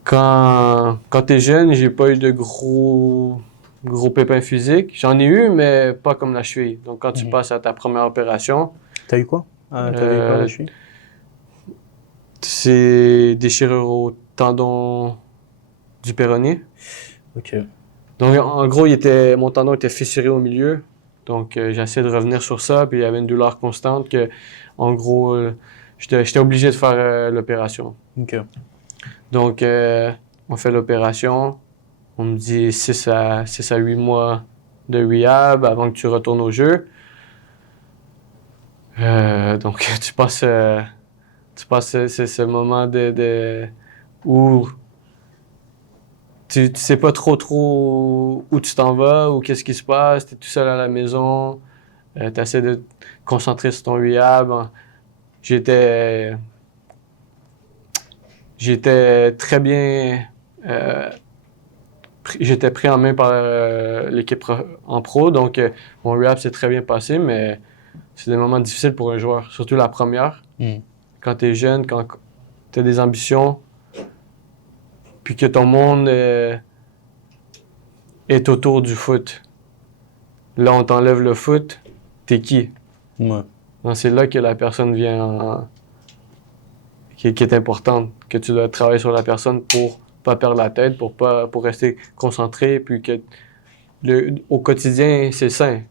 quand t'es jeune, j'ai pas eu de gros pépins physiques. J'en ai eu, mais pas comme la cheville. Donc, quand tu Mhm. passes à ta première opération, T'as eu quoi? T'avais eu quoi, la cheville? c'est déchirure au tendon du péroné. Ok. Donc, en gros, mon tendon était fissuré au milieu. Donc, j'essaie de revenir sur ça. Puis, il y avait une douleur constante que, en gros, j'étais obligé de faire l'opération. Ok. Donc, on fait l'opération. On me dit 6 à 8 mois de rehab avant que tu retournes au jeu. Donc, tu passes ce moment où tu sais pas trop où tu t'en vas ou qu'est-ce qui se passe. Tu es tout seul à la maison. Tu essaies de te concentrer sur ton rehab. J'étais très bien. J'étais pris en main par l'équipe en pro, donc mon rehab s'est très bien passé, mais c'est des moments difficiles pour un joueur, surtout la première. Mm. Quand tu es jeune, quand tu as des ambitions, puis que ton monde est autour du foot. Là, on t'enlève le foot, t'es qui? Ouais. Donc, c'est là que la personne qui est importante, que tu dois travailler sur la personne pour pas perdre la tête, pour rester concentré, puis que au quotidien, c'est sain.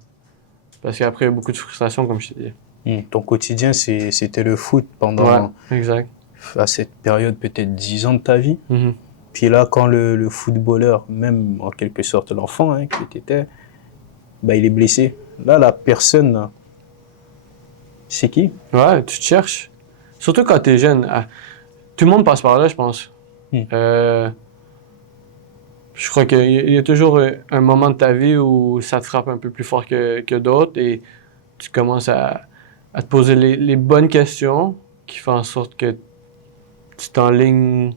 Parce qu'après, il y a beaucoup de frustration, comme je t'ai dit. Ton quotidien, c'était le foot Ouais, pendant, exact. à cette période, peut-être 10 ans de ta vie. Mhm. Puis là, quand le footballeur, même en quelque sorte l'enfant hein, que tu étais, bah, il est blessé. Là, la personne, là, c'est qui? Ouais, tu te cherches. Surtout quand t'es jeune. Tout le monde passe par là, je pense. Mm. Je crois qu'il y a toujours un moment de ta vie où ça te frappe un peu plus fort que d'autres et tu commences à te poser les bonnes questions qui font en sorte que tu t'enlignes,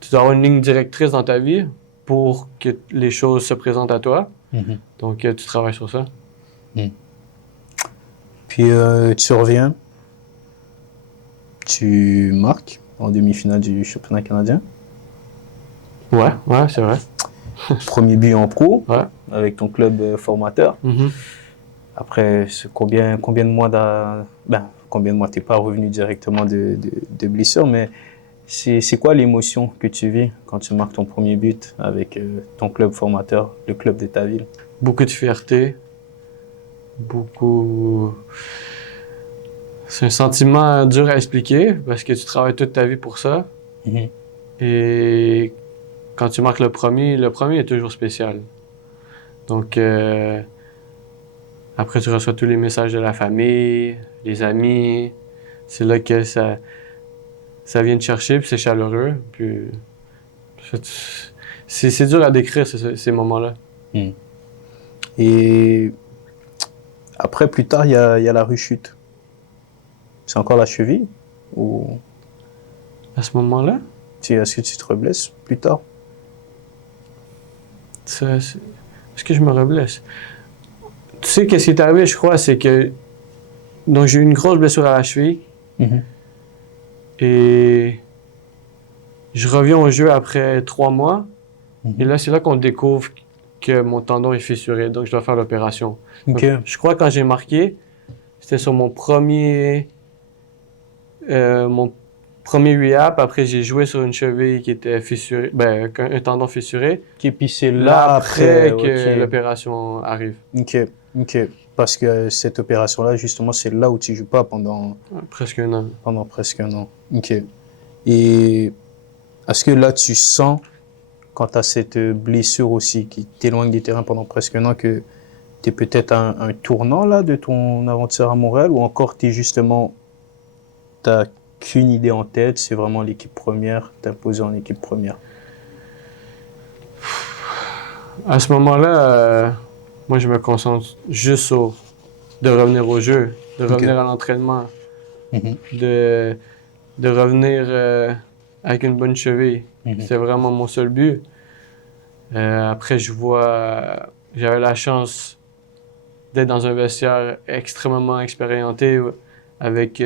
tu dois avoir une ligne directrice dans ta vie pour que les choses se présentent à toi. Donc, tu travailles sur ça. Puis tu reviens, tu marques en demi-finale du championnat canadien. Ouais, c'est vrai. Premier but en pro, Ouais. avec ton club formateur. Mhm. Après, combien de mois combien de mois t'es pas revenu directement de blessure, mais c'est quoi l'émotion que tu vis quand tu marques ton premier but avec ton club formateur, le club de ta ville? Beaucoup de fierté. Beaucoup. C'est un sentiment dur à expliquer parce que tu travailles toute ta vie pour ça. Mhm. Et quand tu marques le premier est toujours spécial. Donc, après, tu reçois tous les messages de la famille, les amis. C'est là que ça vient te chercher, puis c'est chaleureux. Puis, c'est dur à décrire ces moments-là. Et après, plus tard, il y a la rechute. C'est encore la cheville ou À ce moment-là, est-ce que tu te reblesses plus tard? est-ce que je me reblesse? Tu sais, qu'est-ce qui est arrivé, je crois, c'est que donc j'ai eu une grosse blessure à la cheville Mhm. et je reviens au jeu après 3 mois. Et Mhm. là, c'est là qu'on découvre que mon tendon est fissuré, donc je dois faire l'opération. Ok. Donc, je crois que quand j'ai marqué, c'était sur mon premier rehab. Après, j'ai joué sur une cheville qui était fissurée, ben, un tendon fissuré. Ok, puis c'est Là, là après, après ok. que l'opération arrive. Ok, ok. Parce que cette opération-là, justement, c'est là où tu joues pas pendant, Presque un an. pendant presque un an. Ok. Et est-ce que là, tu sens, quand tu as cette blessure aussi qui t'éloigne du terrain pendant presque un an, que tu es peut-être à un tournant là de ton aventure à Montréal ou encore tu es justement, t'as qu'une idée en tête, c'est vraiment l'équipe première, t'imposer en équipe première. À ce moment-là, moi, je me concentre juste sur de revenir au jeu, de Ok. revenir à l'entraînement, Mhm. de, de revenir avec une bonne cheville. Mhm. C'est vraiment mon seul but. Après, j'avais la chance d'être dans un vestiaire extrêmement expérimenté avec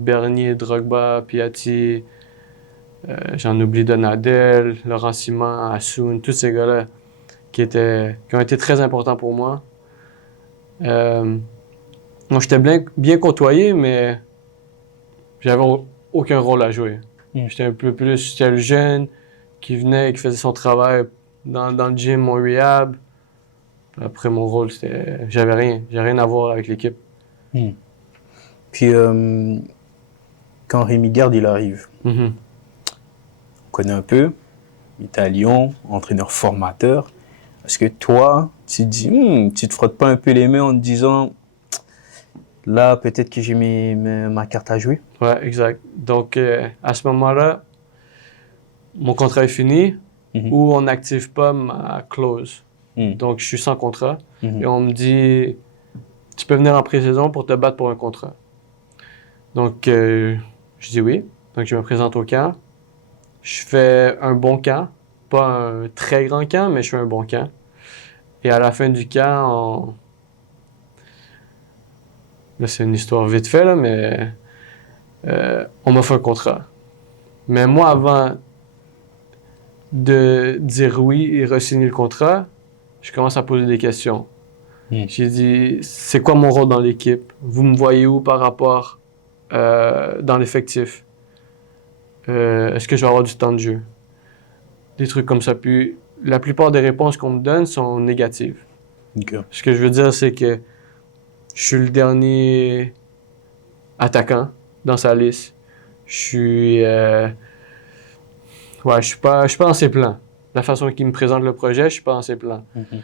Bernier, Drogba, Piatti, j'en oublie Donadel, Laurent Simon, Assoun, tous ces gars-là qui ont été très importants pour moi. Euh, Moi, j'étais bien côtoyé, mais j'avais aucun rôle à jouer. Mm. J'étais le jeune qui venait, qui faisait son travail dans le gym, mon rehab. Après, mon rôle, j'avais rien à voir avec l'équipe. Mm. Puis quand Rémi Garde il arrive, Mhm. on connaît un peu, il est à Lyon, entraîneur formateur. Est-ce que toi, tu te dis, tu te frottes pas un peu les mains en te disant, là, peut-être que j'ai ma carte à jouer? Ouais, exact. Donc, à ce moment-là, mon contrat est fini Mhm. ou on n'active pas ma clause. Mm. Donc, je suis sans contrat et Mhm. on me dit, tu peux venir en pré-saison pour te battre pour un contrat. Donc, je dis oui. Donc, je me présente au camp. Je fais un bon camp. Pas un très grand camp, mais je fais un bon camp. Et à la fin du camp, là, c'est une histoire vite fait, là, mais on m'a fait un contrat. Mais moi, avant de dire oui et re-signer le contrat, je commence à poser des questions. Mm. J'ai dit, c'est quoi mon rôle dans l'équipe? Vous me voyez où par rapport dans l'effectif? Est-ce que je vais avoir du temps de jeu? Des trucs comme ça. Puis la plupart des réponses qu'on me donne sont négatives. Ok. Ce que je veux dire, c'est que je suis le dernier attaquant dans sa liste. Je suis, ouais, je suis pas dans ses plans. La façon qu'il me présente le projet, je suis pas dans ses plans. Mhm.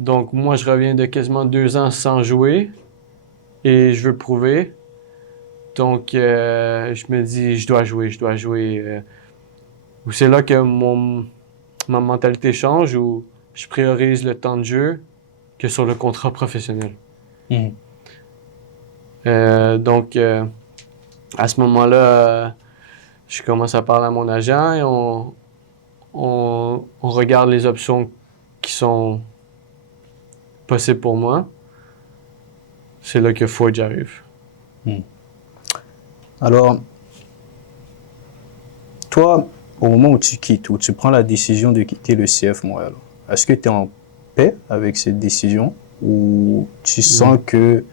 Donc moi, je reviens de quasiment 2 ans sans jouer et je veux prouver. Donc je me dis, je dois jouer, je dois jouer. C'est là que ma mentalité change, où je priorise le temps de jeu que sur le contrat professionnel. Mhm. Donc à ce moment-là, je commence à parler à mon agent et on regarde les options qui sont possibles pour moi. C'est là que Forge arrive. Alors, toi, au moment où tu quittes, où tu prends la décision de quitter le CF Montréal, est-ce que tu es en paix avec cette décision ou tu sens que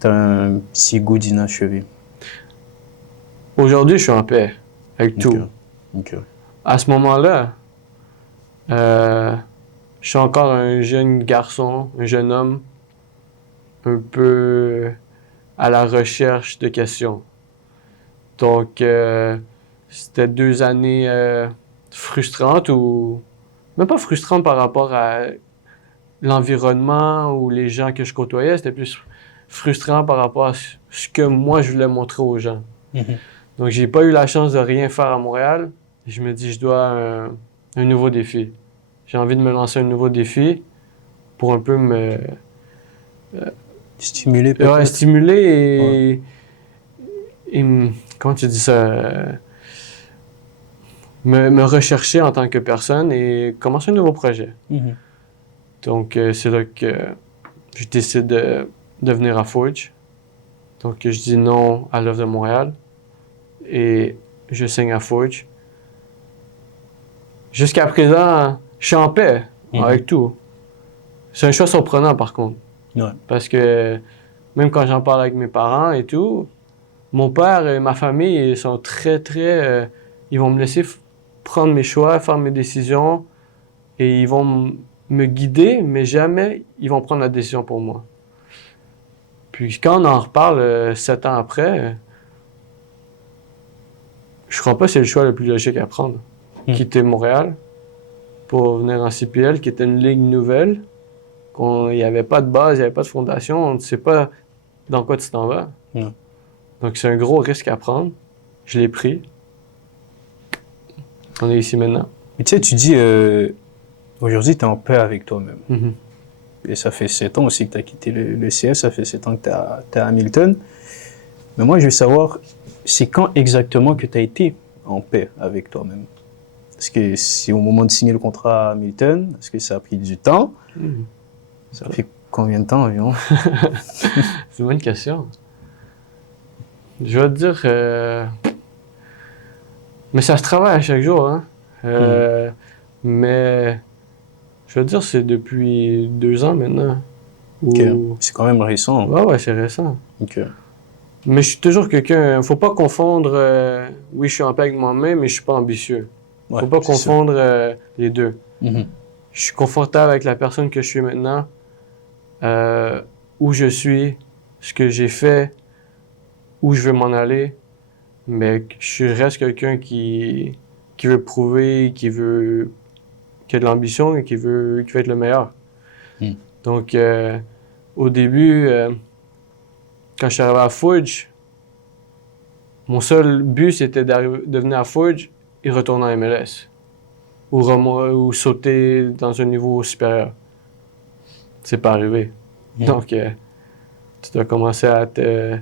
tu as un petit goût d'inachevé? Aujourd'hui, je suis en paix avec Ok. tout. Ok. À ce moment-là, je suis encore un jeune garçon, un jeune homme, un peu à la recherche de questions. Donc, c'était 2 années frustrantes ou même pas frustrantes par rapport à l'environnement ou les gens que je côtoyais, c'était plus frustrant par rapport à ce que moi je voulais montrer aux gens. Mhm. Donc, j'ai pas eu la chance de rien faire à Montréal. Je me dis, je dois un nouveau défi. J'ai envie de me lancer un nouveau défi pour un peu Stimulé ouais, peut-être? Ouais. stimuler comment tu dis ça? Me rechercher en tant que personne et commencer un nouveau projet. Mhm. Donc, c'est là que je décide de venir à Forge. Donc, je dis non à l'offre de Montréal et je signe à Forge. Jusqu'à présent, je suis en paix avec tout. C'est un choix surprenant, par contre. Ouais. Parce que même quand j'en parle avec mes parents et tout, mon père et ma famille ils sont très... ils vont me laisser prendre mes choix, faire mes décisions et ils vont me guider, mais jamais ils vont prendre la décision pour moi. Puis quand on en reparle 7 ans après, je crois pas que c'est le choix le plus logique à prendre. Quitter Montréal pour venir en CPL, qui était une ligue nouvelle. Il n'y avait pas de base, il n'y avait pas de fondation, on ne sait pas dans quoi tu t'en vas. Donc c'est un gros risque à prendre. Je l'ai pris. On est ici maintenant. Mais tu sais, tu dis, aujourd'hui, tu es en paix avec toi-même. Et ça fait 7 ans aussi que tu as quitté le CS, ça fait 7 ans que tu es à Hamilton. Mais moi, je veux savoir, c'est quand exactement que tu as été en paix avec toi-même? Est-ce que c'est au moment de signer le contrat à Hamilton? Est-ce que ça a pris du temps? Ça fait combien de temps environ? C'est une bonne question. Je vais te dire... Mais ça se travaille à chaque jour, hein. Mais je vais te dire, c'est depuis 2 ans maintenant. Okay. C'est quand même récent. Ouais, c'est récent. Okay. Mais je suis toujours quelqu'un... Faut pas confondre... oui, je suis en paix avec moi-même, mais je suis pas ambitieux. Faut pas confondre les deux. Je suis confortable avec la personne que je suis maintenant, où je suis, ce que j'ai fait, où je veux m'en aller. Mais je reste quelqu'un qui veut prouver, qui a de l'ambition et qui veut être le meilleur. Donc, au début, quand je suis arrivé à Forge, mon seul but, c'était de venir à Forge et retourner en MLS. Ou sauter dans un niveau supérieur. C'est pas arrivé. Donc, tu dois commencer à te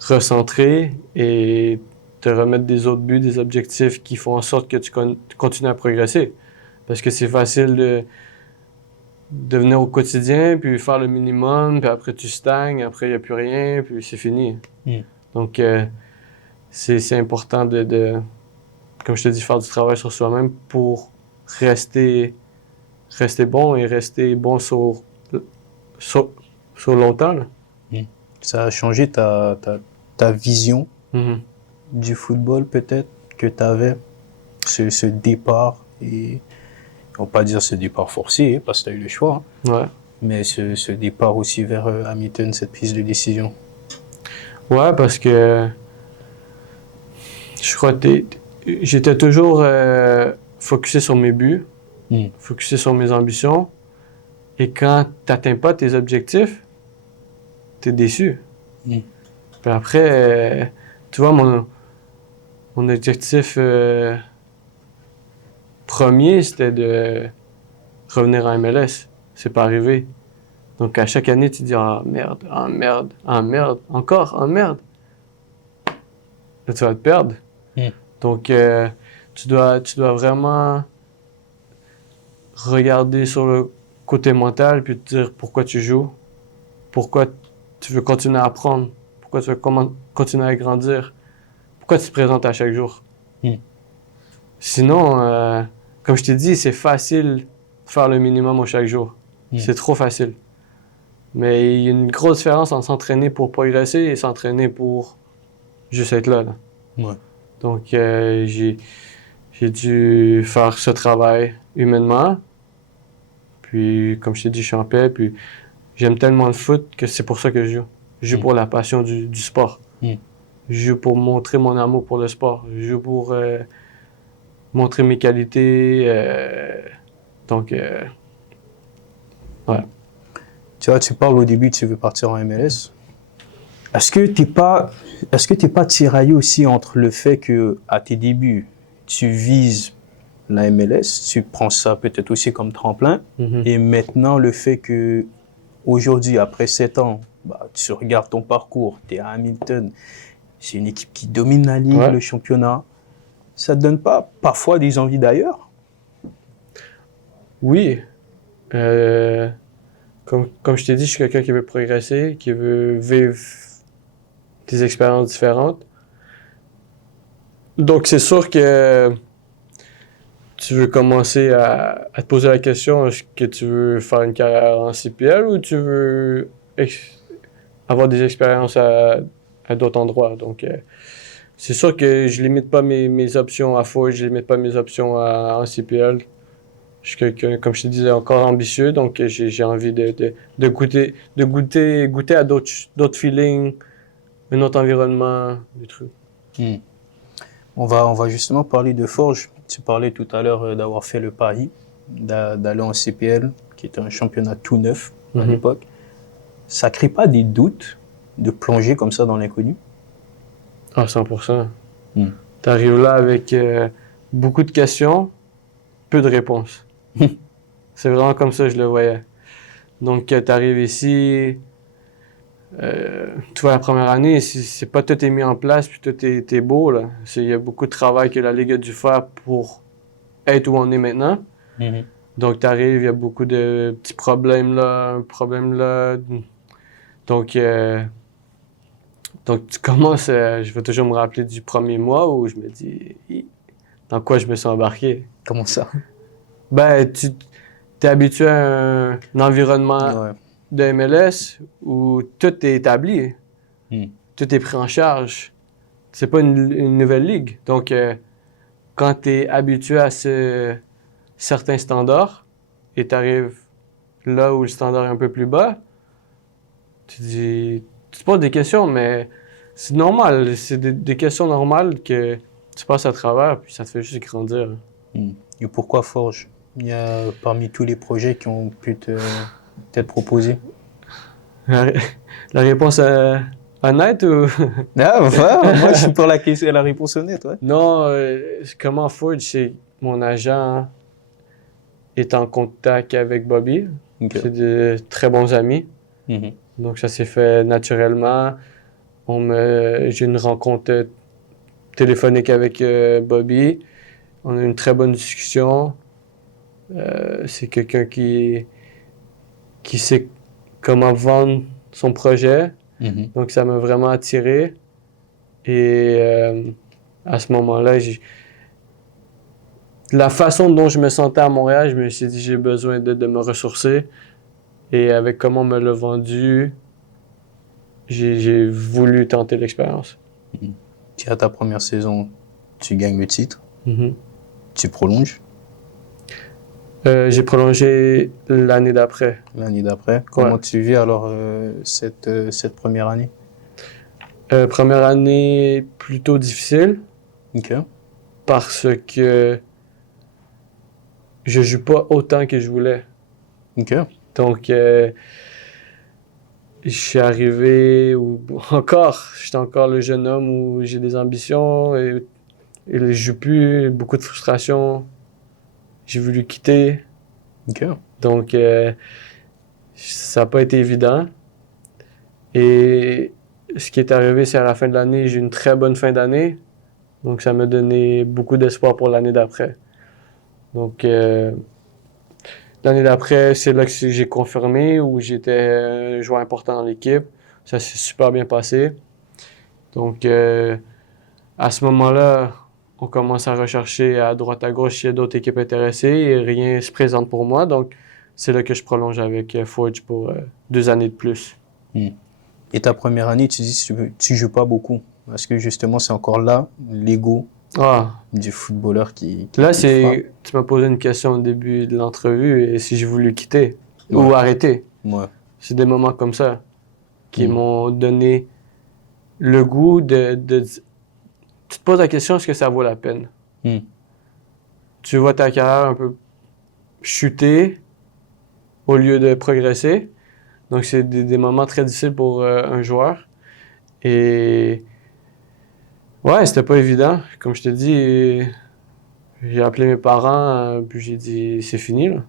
recentrer et te remettre des autres buts, des objectifs qui font en sorte que tu continues à progresser. Parce que c'est facile de venir au quotidien, puis faire le minimum, puis après tu stagnes, après il n'y a plus rien, puis c'est fini. Donc, c'est important comme je te dis, faire du travail sur soi-même pour rester bon et rester bon sur longtemps. Là. Ça a changé ta vision du football peut-être que tu avais, ce départ, et on va pas dire ce départ forcé, parce que tu as eu le choix, mais ce départ aussi vers Hamilton, cette prise de décision. Ouais, parce que je crois que j'étais toujours focusé sur mes buts, focusé sur mes ambitions, et quand tu n'atteins pas tes objectifs, tu es déçu. Puis après, tu vois, mon objectif premier, c'était de revenir en MLS. C'est pas arrivé. Donc, à chaque année, tu te dis « Ah, merde, ah, merde, ah, merde, encore, ah, merde. » Là, tu vas te perdre. Donc, tu dois vraiment regarder sur le côté mental puis te dire pourquoi tu joues, pourquoi tu veux continuer à apprendre, pourquoi tu veux continuer à grandir, pourquoi tu te présentes à chaque jour. Sinon, comme je t'ai dit, c'est facile de faire le minimum à chaque jour. C'est trop facile. Mais il y a une grosse différence entre s'entraîner pour progresser et s'entraîner pour juste être là. Donc, j'ai dû faire ce travail humainement. Puis, comme je t'ai dit, je suis en paix. Puis, j'aime tellement le foot que c'est pour ça que je joue. Je joue pour la passion du sport. Je joue pour montrer mon amour pour le sport. Je joue pour montrer mes qualités. Donc, ouais. Tu vois, tu parles au début, tu veux partir en MLS. Est-ce que t'es pas tiraillé aussi entre le fait que à tes débuts, tu vises la MLS, tu prends ça peut-être aussi comme tremplin, et maintenant le fait que aujourd'hui, après 7 ans, tu regardes ton parcours, tu es à Hamilton, c'est une équipe qui domine la ligue, le championnat, ça te donne pas parfois des envies d'ailleurs? Oui. comme je t'ai dit, je suis quelqu'un qui veut progresser, qui veut vivre des expériences différentes. Donc, c'est sûr que tu veux commencer à te poser la question, est-ce que tu veux faire une carrière en CPL ou tu veux avoir des expériences à d'autres endroits. Donc, c'est sûr que je limite pas mes options à Forge, je limite pas mes options en CPL. Je suis quelqu'un, comme je te disais, encore ambitieux, donc j'ai envie de goûter à d'autres feelings, un autre environnement, des trucs. Hmm. On va justement parler de Forge. Tu parlais tout à l'heure d'avoir fait le pari, d'aller en CPL, qui était un championnat tout neuf à l'époque. Ça crée pas des doutes de plonger comme ça dans l'inconnu? Ah, 100%. Tu arrives là avec beaucoup de questions, peu de réponses. C'est vraiment comme ça que je le voyais. Donc, tu arrives ici, tu vois, la première année, c'est pas tout est mis en place, puis tout est beau, là. Il y a beaucoup de travail que la Ligue a dû faire pour être où on est maintenant. Donc, tu arrives, il y a beaucoup de petits problèmes là, un problème là. Donc, tu commences, je vais toujours me rappeler du premier mois où je me dis, dans quoi je me suis embarqué? Comment ça? Ben, tu es habitué à un environnement de MLS où tout est établi, tout est pris en charge. C'est pas une nouvelle ligue. Donc, quand tu es habitué à certains standards et tu arrives là où le standard est un peu plus bas, tu te poses des questions, mais c'est normal. C'est des questions normales que tu passes à travers, puis ça te fait juste grandir. Et pourquoi Forge? Il y a parmi tous les projets qui ont pu t'être proposés. La réponse honnête ou... Ah, moi je suis pour la réponse honnête. Ouais. Non, comment Forge, c'est mon agent est en contact avec Bobby. Okay. C'est de très bons amis. Donc ça s'est fait naturellement. J'ai une rencontre téléphonique avec Bobby. On a eu une très bonne discussion. C'est quelqu'un qui sait comment vendre son projet. Donc, ça m'a vraiment attiré. Et à ce moment-là, la façon dont je me sentais à Montréal, je me suis dit j'ai besoin de me ressourcer. Et avec comment on me l'a vendu, j'ai voulu tenter l'expérience. Tu as ta première saison, tu gagnes le titre. Tu prolonges? J'ai prolongé l'année d'après. L'année d'après. Comment tu vis alors cette première année? Première année plutôt difficile. OK. Parce que je joue pas autant que je voulais. OK. Donc, je suis arrivé j'étais encore le jeune homme où j'ai des ambitions et je joue plus, beaucoup de frustration. J'ai voulu quitter. OK. Donc, ça n'a pas été évident. Et ce qui est arrivé, c'est à la fin de l'année, j'ai eu une très bonne fin d'année. Donc, ça m'a donné beaucoup d'espoir pour l'année d'après. Donc, l'année d'après, c'est là que j'ai confirmé, où j'étais un joueur important dans l'équipe. Ça s'est super bien passé. Donc, à ce moment-là, on commence à rechercher à droite à gauche s'il y a d'autres équipes intéressées et rien ne se présente pour moi. Donc, c'est là que je prolonge avec Forge pour 2 années de plus. Et ta première année, tu dis que tu ne joues pas beaucoup. Parce que justement, c'est encore là, l'ego du footballeur qui là, tu m'as posé une question au début de l'entrevue et si j'ai voulu quitter ou arrêter. C'est des moments comme ça qui m'ont donné le goût de tu te poses la question, est-ce que ça vaut la peine? Tu vois ta carrière un peu chuter au lieu de progresser. Donc, c'est des moments très difficiles pour un joueur. Et ouais, c'était pas évident. Comme je te dis, j'ai appelé mes parents, puis j'ai dit, c'est fini, là.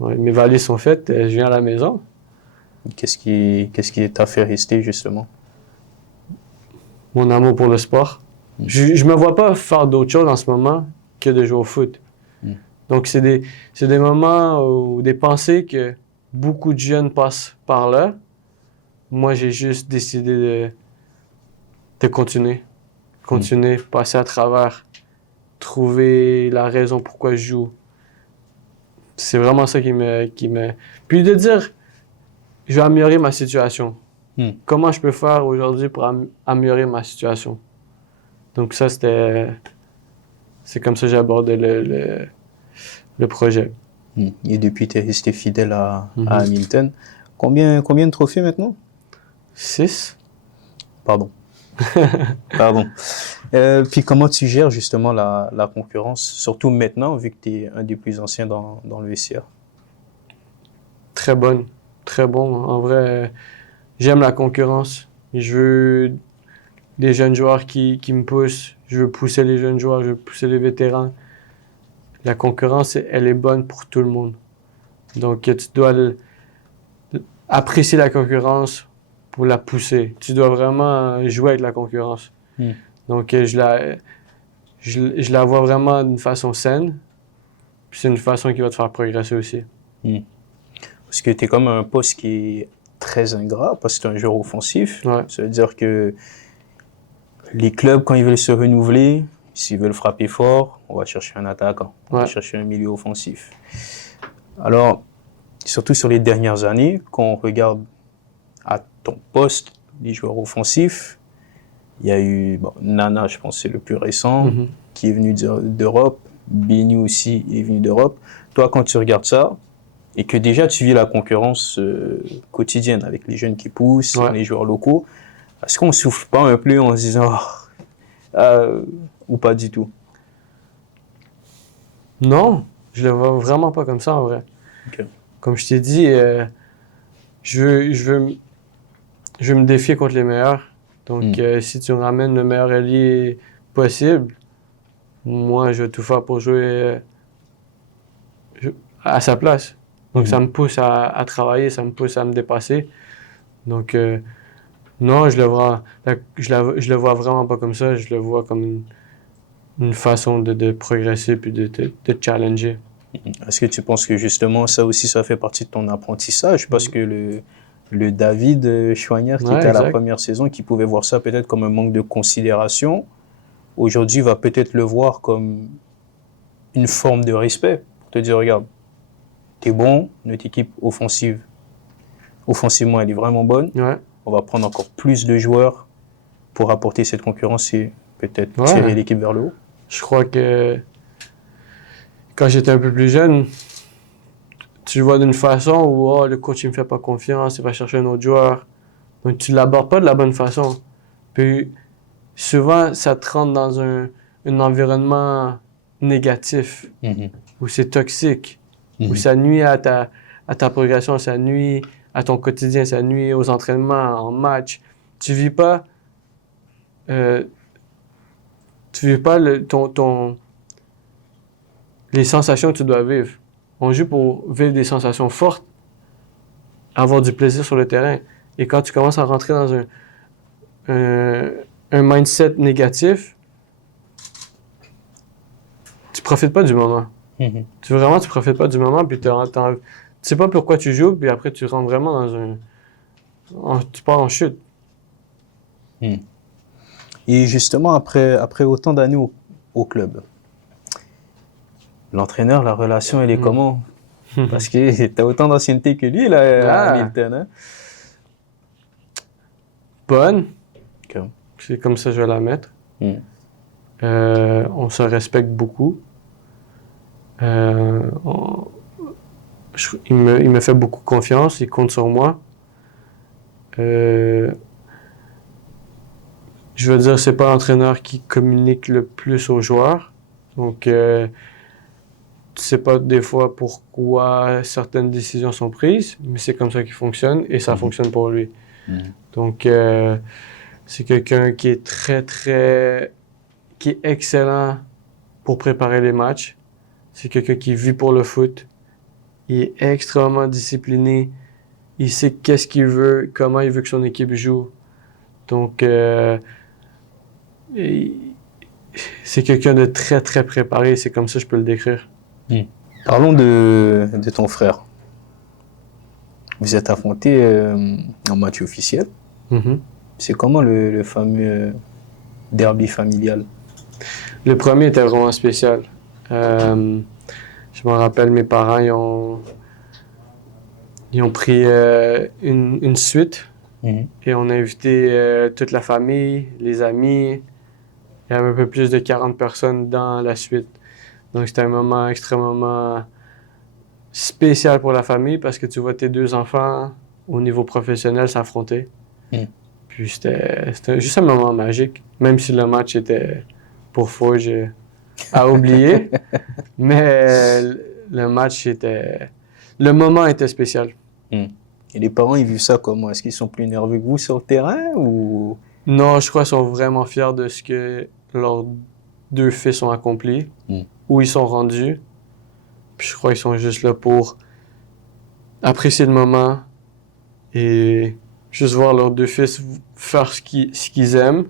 Ouais, mes valises sont faites, je viens à la maison. Qu'est-ce qui t'a fait rester, justement? Mon amour pour le sport. Je me vois pas faire d'autre chose en ce moment que de jouer au foot. Donc, c'est des moments ou des pensées que beaucoup de jeunes passent par là. Moi, j'ai juste décidé de continuer, passer à travers, trouver la raison pourquoi je joue. C'est vraiment ça qui me... Puis de dire, je vais améliorer ma situation. Comment je peux faire aujourd'hui pour améliorer ma situation? Donc ça, c'est comme ça que j'ai abordé le projet. Et depuis, tu es resté fidèle à Hamilton. Combien de trophées maintenant? 6. Pardon. Pardon. Puis comment tu gères justement la concurrence, surtout maintenant, vu que tu es un des plus anciens dans le vestiaire? Très bonne. Très bon. En vrai, j'aime la concurrence. Je veux des jeunes joueurs qui me poussent. Je veux pousser les jeunes joueurs, je veux pousser les vétérans. La concurrence, elle est bonne pour tout le monde. Donc, tu dois apprécier la concurrence pour la pousser. Tu dois vraiment jouer avec la concurrence. Donc, je la vois vraiment d'une façon saine. Puis c'est une façon qui va te faire progresser aussi. Parce que tu es comme un poste qui est très ingrat, parce que tu es un joueur offensif. Ouais. Ça veut dire que les clubs, quand ils veulent se renouveler, s'ils veulent frapper fort, on va chercher un attaquant, on va chercher un milieu offensif. Alors, surtout sur les dernières années, quand on regarde à ton poste, les joueurs offensifs, il y a eu Nana, je pense que c'est le plus récent, qui est venu d'Europe. Bini aussi est venu d'Europe. Toi, quand tu regardes ça, et que déjà tu vis la concurrence quotidienne avec les jeunes qui poussent, les joueurs locaux, est-ce qu'on ne souffle pas un peu en se disant ou pas du tout? Non, je le vois vraiment pas comme ça en vrai. Okay. Comme je t'ai dit, je veux me défier contre les meilleurs. Donc, si tu me ramènes le meilleur allié possible, moi, je vais tout faire pour jouer à sa place. Donc, ça me pousse à travailler, ça me pousse à me dépasser. Donc, non, je le vois vraiment pas comme ça. Je le vois comme une façon de progresser puis de challenger. Est-ce que tu penses que justement, ça aussi, ça fait partie de ton apprentissage? Parce que le David Choignard, qui était à la première saison, qui pouvait voir ça peut-être comme un manque de considération, aujourd'hui va peut-être le voir comme une forme de respect. Pour te dire, regarde, t'es bon, notre équipe offensivement, elle est vraiment bonne. On va prendre encore plus de joueurs pour apporter cette concurrence et peut-être tirer l'équipe vers le haut. Je crois que quand j'étais un peu plus jeune, tu le vois d'une façon où le coach ne me fait pas confiance, il va chercher un autre joueur. Donc tu ne l'abordes pas de la bonne façon. Puis souvent, ça te rentre dans un environnement négatif, où c'est toxique, où ça nuit à ta progression, ça nuit à ton quotidien, ça nuit aux entraînements, en match. Tu vis pas les sensations que tu dois vivre. On joue pour vivre des sensations fortes, avoir du plaisir sur le terrain. Et quand tu commences à rentrer dans un mindset négatif, tu profites pas du moment. Tu profites pas du moment, puis tu sais pas pourquoi tu joues, puis après tu rentres vraiment tu pars en chute. Et justement, après autant d'années au club, l'entraîneur, la relation, elle est comment? Parce que tu as autant d'ancienneté que lui, là, Hamilton. Hein? Bonne. Okay. C'est comme ça que je vais la mettre. On se respecte beaucoup. Il me fait beaucoup confiance, il compte sur moi. Je veux dire, c'est pas l'entraîneur qui communique le plus aux joueurs. Donc, tu sais pas des fois pourquoi certaines décisions sont prises, mais c'est comme ça qu'il fonctionne et ça fonctionne pour lui. Donc, c'est quelqu'un qui est qui est excellent pour préparer les matchs. C'est quelqu'un qui vit pour le foot. Il est extrêmement discipliné. Il sait qu'est-ce qu'il veut, comment il veut que son équipe joue. Donc, c'est quelqu'un de très, très préparé. C'est comme ça que je peux le décrire. Parlons de ton frère. Vous êtes affrontés en match officiel. Mhm. C'est comment le fameux derby familial? Le premier était vraiment spécial. Je me rappelle, mes parents, ils ont pris une suite Mhm. et on a invité toute la famille, les amis. Il y avait un peu plus de 40 personnes dans la suite. Donc, c'était un moment extrêmement spécial pour la famille parce que tu vois tes deux enfants au niveau professionnel s'affronter. Mm. Puis, c'était juste un moment magique, même si le match était pour Forge à oublier. Mais le match était... Le moment était spécial. Mm. Et les parents, ils vivent ça comment? Est-ce qu'ils sont plus nerveux que vous sur le terrain ou... Non, je crois qu'ils sont vraiment fiers de ce que leurs deux fils ont accompli, où ils sont rendus. Puis je crois qu'ils sont juste là pour apprécier le moment et juste voir leurs deux fils faire ce qu'ils aiment.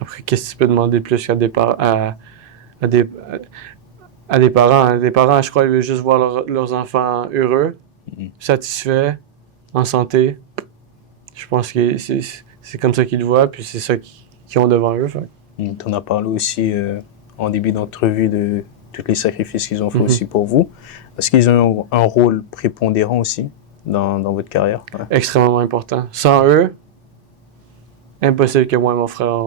Après, qu'est-ce que tu peux demander de plus qu'à à des, à des parents? Hein? Des parents, je crois, ils veulent juste voir leurs enfants heureux, satisfaits, en santé. Je pense que c'est comme ça qu'ils le voient, puis c'est ça qu'ils ont devant eux. Tu en as parlé aussi en début d'entrevue de tous les sacrifices qu'ils ont fait Mhm. aussi pour vous. Est-ce qu'ils ont un rôle prépondérant aussi dans votre carrière? Ouais. Extrêmement important. Sans eux, impossible que moi et mon frère,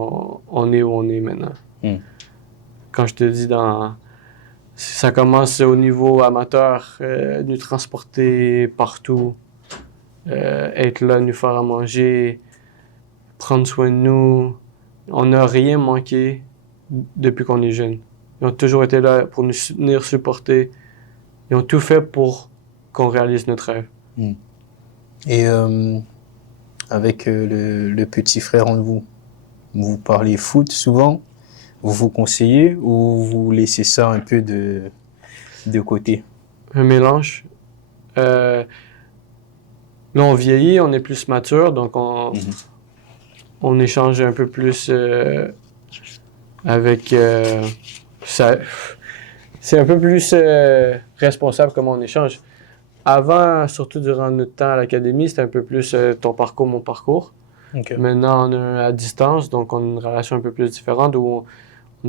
on est où on est maintenant. Quand je te dis, ça commence au niveau amateur, nous transporter partout, être là, nous faire à manger, prendre soin de nous. On n'a rien manqué depuis qu'on est jeune. Ils ont toujours été là pour nous soutenir, supporter. Ils ont tout fait pour qu'on réalise notre rêve. Et avec le petit frère en vous parlez foot souvent? Vous vous conseillez ou vous laissez ça un peu de côté? Un mélange. Là, on vieillit, on est plus mature, donc on échange un peu plus avec... ça, c'est un peu plus responsable comment on échange. Avant, surtout durant notre temps à l'académie, c'était un peu plus ton parcours, mon parcours. Okay. Maintenant, on est à distance, donc on a une relation un peu plus différente où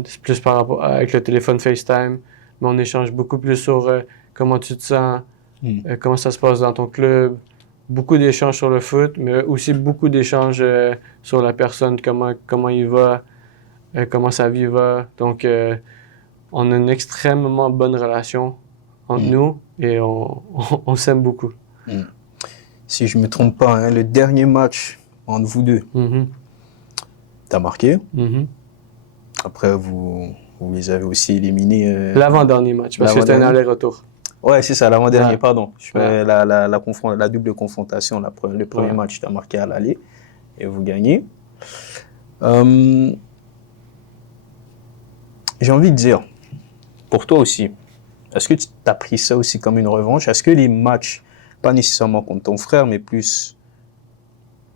c'est plus par rapport avec le téléphone FaceTime, mais on échange beaucoup plus sur comment tu te sens, comment ça se passe dans ton club. Beaucoup d'échanges sur le foot, mais aussi beaucoup d'échanges sur la personne, comment il va, comment sa vie va. Donc, on a une extrêmement bonne relation entre nous et on s'aime beaucoup. Si je ne me trompe pas, hein, le dernier match entre vous deux, t'as marqué. Après, vous les avez aussi éliminés. L'avant-dernier match, parce que c'était un aller-retour. Ouais, c'est ça, l'avant-dernier, pardon. Je fais la double confrontation. Le premier match, tu as marqué à l'aller et vous gagnez. J'ai envie de dire, pour toi aussi, est-ce que tu as pris ça aussi comme une revanche? Est-ce que les matchs, pas nécessairement contre ton frère, mais plus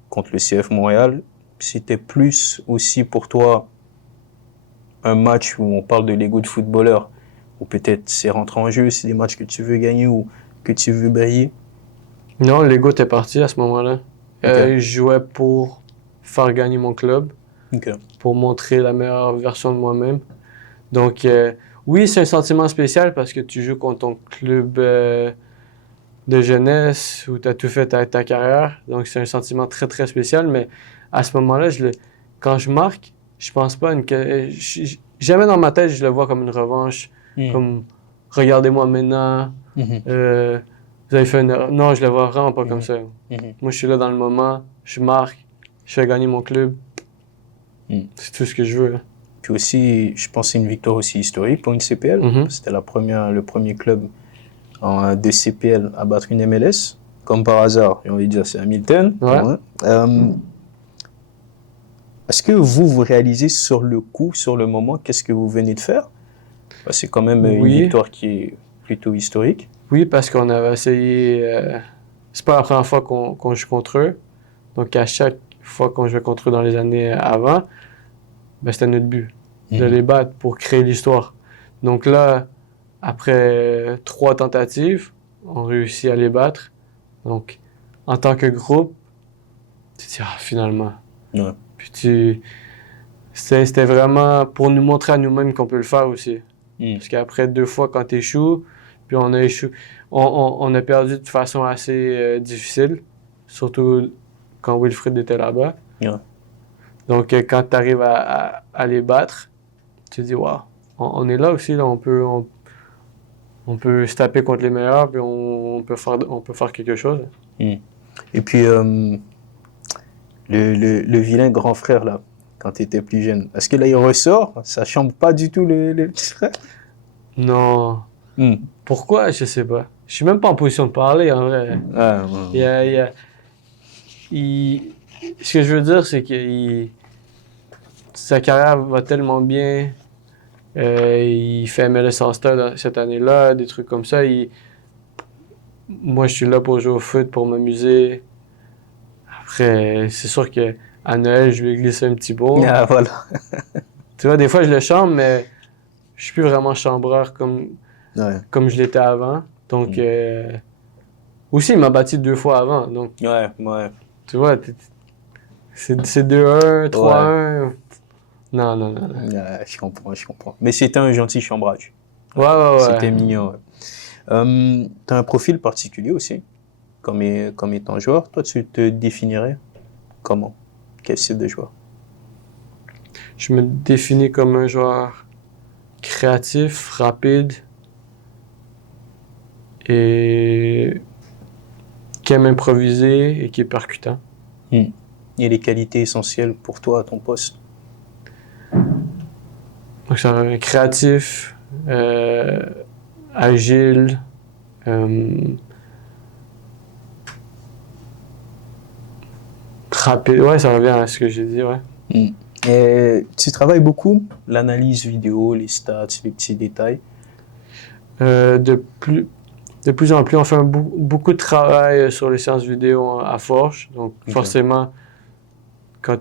contre le CF Montréal, c'était plus aussi pour toi un match où on parle de l'ego de footballeur, ou peut-être c'est rentré en jeu, c'est des matchs que tu veux gagner ou que tu veux briller? Non, l'ego était parti à ce moment-là. Okay. Je jouais pour faire gagner mon club, Okay. pour montrer la meilleure version de moi-même. Donc, oui, c'est un sentiment spécial parce que tu joues contre ton club de jeunesse où tu as tout fait ta carrière. Donc, c'est un sentiment très, très spécial. Mais à ce moment-là, quand je marque, je pense pas jamais dans ma tête, je le vois comme une revanche, comme regardez-moi maintenant. Vous avez fait une erreur. Non, je le vois vraiment pas comme ça. Moi, je suis là dans le moment, je marque, je fais gagner mon club. C'est tout ce que je veux. Hein. Puis aussi, je pense que c'est une victoire aussi historique pour une CPL. C'était le premier club de CPL à battre une MLS. Comme par hasard, j'ai envie de dire, c'est Hamilton. Ouais. Est-ce que vous réalisez sur le coup, sur le moment, qu'est-ce que vous venez de faire? C'est quand même une victoire qui est plutôt historique. Oui, parce qu'on avait essayé... c'est pas la première fois qu'on joue contre eux. Donc, à chaque fois qu'on jouait contre eux dans les années avant, c'était notre but, de les battre pour créer l'histoire. Donc là, après 3 tentatives, on réussit à les battre. Donc, en tant que groupe, tu te dis, ah, finalement. Ouais. Puis c'était vraiment pour nous montrer à nous-mêmes qu'on peut le faire aussi. Parce qu'après 2 fois, quand tu échoues, puis on a échoué, on a perdu de façon assez difficile, surtout quand Wilfrid était là-bas. Ouais. Donc, quand tu arrives à les battre, tu te dis, waouh, on est là aussi, là, on peut se taper contre les meilleurs, puis on peut faire quelque chose. Et puis, le vilain grand frère, là, quand tu étais plus jeune, est-ce que là, il ressort? Ça chambre pas du tout le petit frère? Non. Pourquoi? Je sais pas. Je suis même pas en position de parler, en vrai. Ah, ouais. Ce que je veux dire, c'est que sa carrière va tellement bien. Il fait MLS All-Star cette année-là, des trucs comme ça. Moi, je suis là pour jouer au foot, pour m'amuser. Après, c'est sûr qu'à Noël, je lui ai glissé un petit mot. Ah, voilà. Tu vois, des fois, je le chambre, mais je suis plus vraiment chambreur Ouais. comme je l'étais avant. Donc, aussi, il m'a battu 2 fois avant. Donc, Ouais, ouais. tu vois, c'est 2-1, 3-1. Non. Ouais, je comprends. Mais c'était un gentil chambrage. Ouais. C'était mignon. Ouais. Tu as un profil particulier aussi, comme étant joueur. Toi, tu te définirais comment? Quel type de joueur? Je me définis comme un joueur créatif, rapide et qui aime improviser et qui est percutant. Et les qualités essentielles pour toi à ton poste? Donc, c'est un créatif, agile, rapide. Ouais, ça revient à ce que j'ai dit, ouais. Et tu travailles beaucoup l'analyse vidéo, les stats, les petits détails. De plus en plus, on fait beaucoup de travail sur les séances vidéo à Forge. Donc, forcément, quand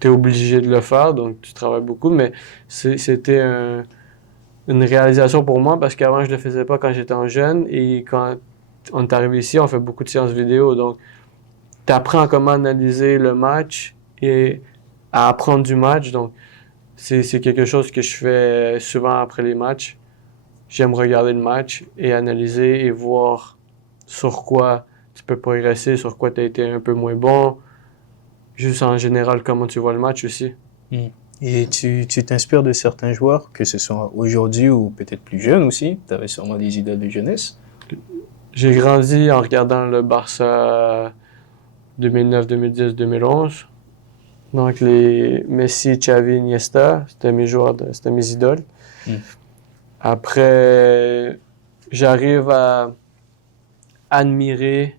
tu es obligé de le faire, donc tu travailles beaucoup. Mais c'était une réalisation pour moi parce qu'avant, je ne le faisais pas quand j'étais en jeune. Et quand on est arrivé ici, on fait beaucoup de séances vidéo. Donc, tu apprends comment analyser le match et à apprendre du match. Donc, c'est quelque chose que je fais souvent après les matchs. J'aime regarder le match et analyser et voir sur quoi tu peux progresser, sur quoi tu as été un peu moins bon. Juste en général, comment tu vois le match aussi. Et tu t'inspires de certains joueurs, que ce soit aujourd'hui ou peut-être plus jeune aussi. Tu avais sûrement des idoles de jeunesse. J'ai grandi en regardant le Barça 2009, 2010, 2011. Donc les Messi, Xavi, Iniesta, c'était mes idoles. Après, j'arrive à admirer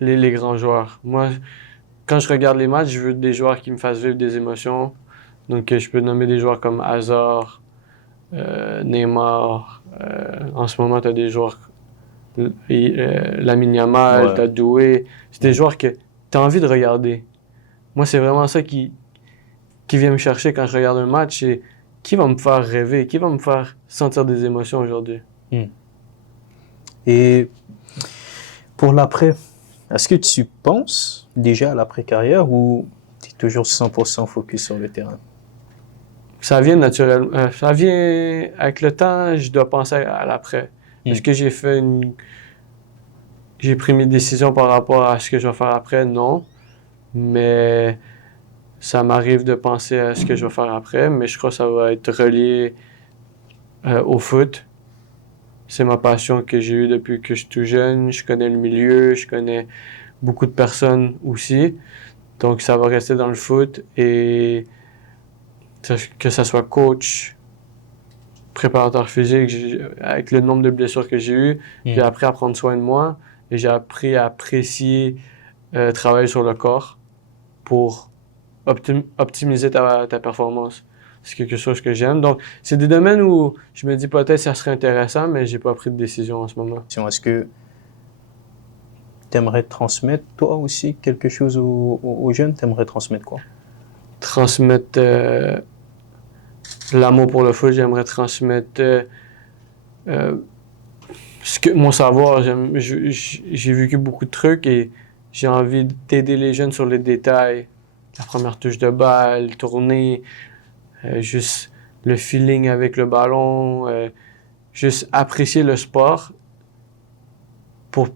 les grands joueurs. Moi, quand je regarde les matchs, je veux des joueurs qui me fassent vivre des émotions. Donc, je peux nommer des joueurs comme Hazard, Neymar. En ce moment, tu as des joueurs, Lamine Yamal, tu as Doué. C'est des joueurs que tu as envie de regarder. Moi, c'est vraiment ça qui vient me chercher quand je regarde un match. Et qui va me faire rêver, qui va me faire sentir des émotions aujourd'hui. Et pour l'après, est-ce que tu penses déjà à l'après-carrière ou tu es toujours 100% focus sur le terrain? Ça vient naturellement. Ça vient avec le temps, je dois penser à l'après. Est-ce que j'ai pris mes décisions par rapport à ce que je vais faire après? Non. Mais ça m'arrive de penser à ce que je vais faire après, mais je crois que ça va être relié au foot. C'est ma passion que j'ai eue depuis que je suis tout jeune. Je connais le milieu, je connais beaucoup de personnes aussi. Donc, ça va rester dans le foot et que ça soit coach, préparateur physique, avec le nombre de blessures que j'ai eues, j'ai appris à prendre soin de moi et j'ai appris à apprécier travailler sur le corps pour optimiser ta performance. C'est quelque chose que j'aime. Donc, c'est des domaines où je me dis peut-être que ça serait intéressant, mais j'ai pas pris de décision en ce moment. Est-ce que tu aimerais transmettre toi aussi quelque chose aux jeunes? Tu aimerais transmettre quoi? Transmettre l'amour pour le foot, j'aimerais transmettre mon savoir, j'ai vécu beaucoup de trucs et j'ai envie d'aider les jeunes sur les détails. La première touche de balle, tourner, juste le feeling avec le ballon, juste apprécier le sport pour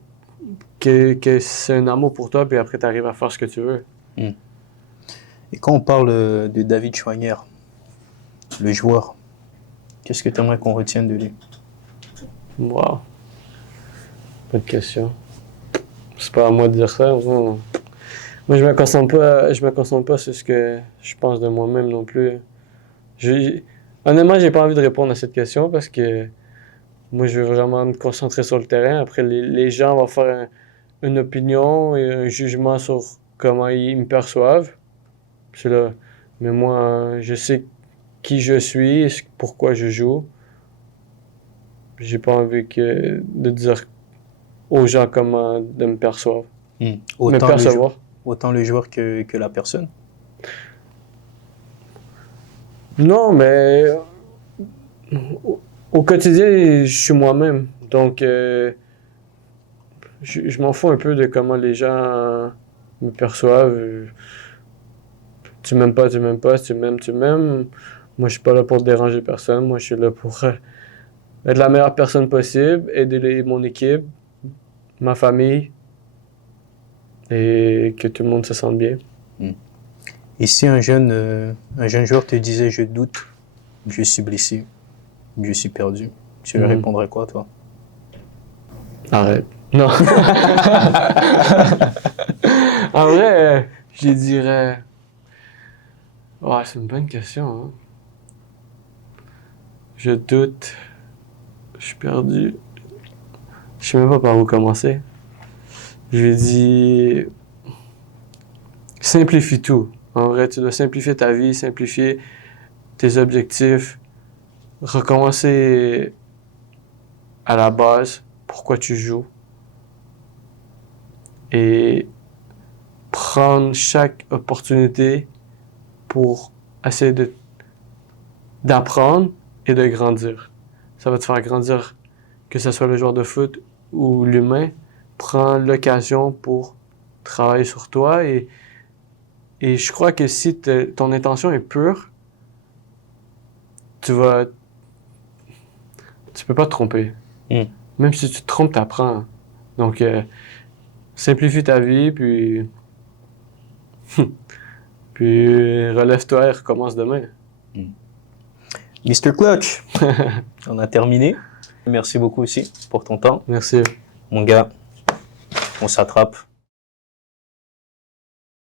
que c'est un amour pour toi, puis après tu arrives à faire ce que tu veux. Et quand on parle de David Choinière, le joueur, qu'est-ce que tu aimerais qu'on retienne de lui? Wow. Bonne question. C'est pas à moi de dire ça. Moi, je me concentre pas sur ce que je pense de moi-même non plus. Honnêtement, j'ai pas envie de répondre à cette question parce que moi, je veux vraiment me concentrer sur le terrain. Après, les gens vont faire une opinion et un jugement sur comment ils me perçoivent. C'est là. Mais moi, je sais qui je suis, pourquoi je joue. J'ai pas envie de dire aux gens comment de me percevoir. Autant le joueur que la personne. Non, mais au quotidien, je suis moi-même. Donc, je m'en fous un peu de comment les gens me perçoivent. Tu m'aimes pas, tu m'aimes pas. Si tu m'aimes, tu m'aimes. Moi, je suis pas là pour déranger personne. Moi, je suis là pour être la meilleure personne possible, aider mon équipe, ma famille, et que tout le monde se sente bien. Et si un jeune joueur te disait « je doute, je suis blessé, je suis perdu », tu lui répondrais quoi, toi? Arrête. Non. En vrai, je dirais... Ouais, c'est une bonne question. Hein? Je doute. Je suis perdu. Je sais même pas par où commencer. Je lui dis... Simplifie tout. En vrai, tu dois simplifier ta vie, simplifier tes objectifs, recommencer à la base, pourquoi tu joues, et prendre chaque opportunité pour essayer d'apprendre et de grandir. Ça va te faire grandir, que ce soit le joueur de foot ou l'humain. Prends l'occasion pour travailler sur toi et je crois que si ton intention est pure, tu peux pas te tromper. Même si tu te trompes, t'apprends. Donc, simplifie ta vie, puis relève-toi et recommence demain. Mr. Clutch, on a terminé. Merci beaucoup aussi pour ton temps. Merci. Mon gars, on s'attrape.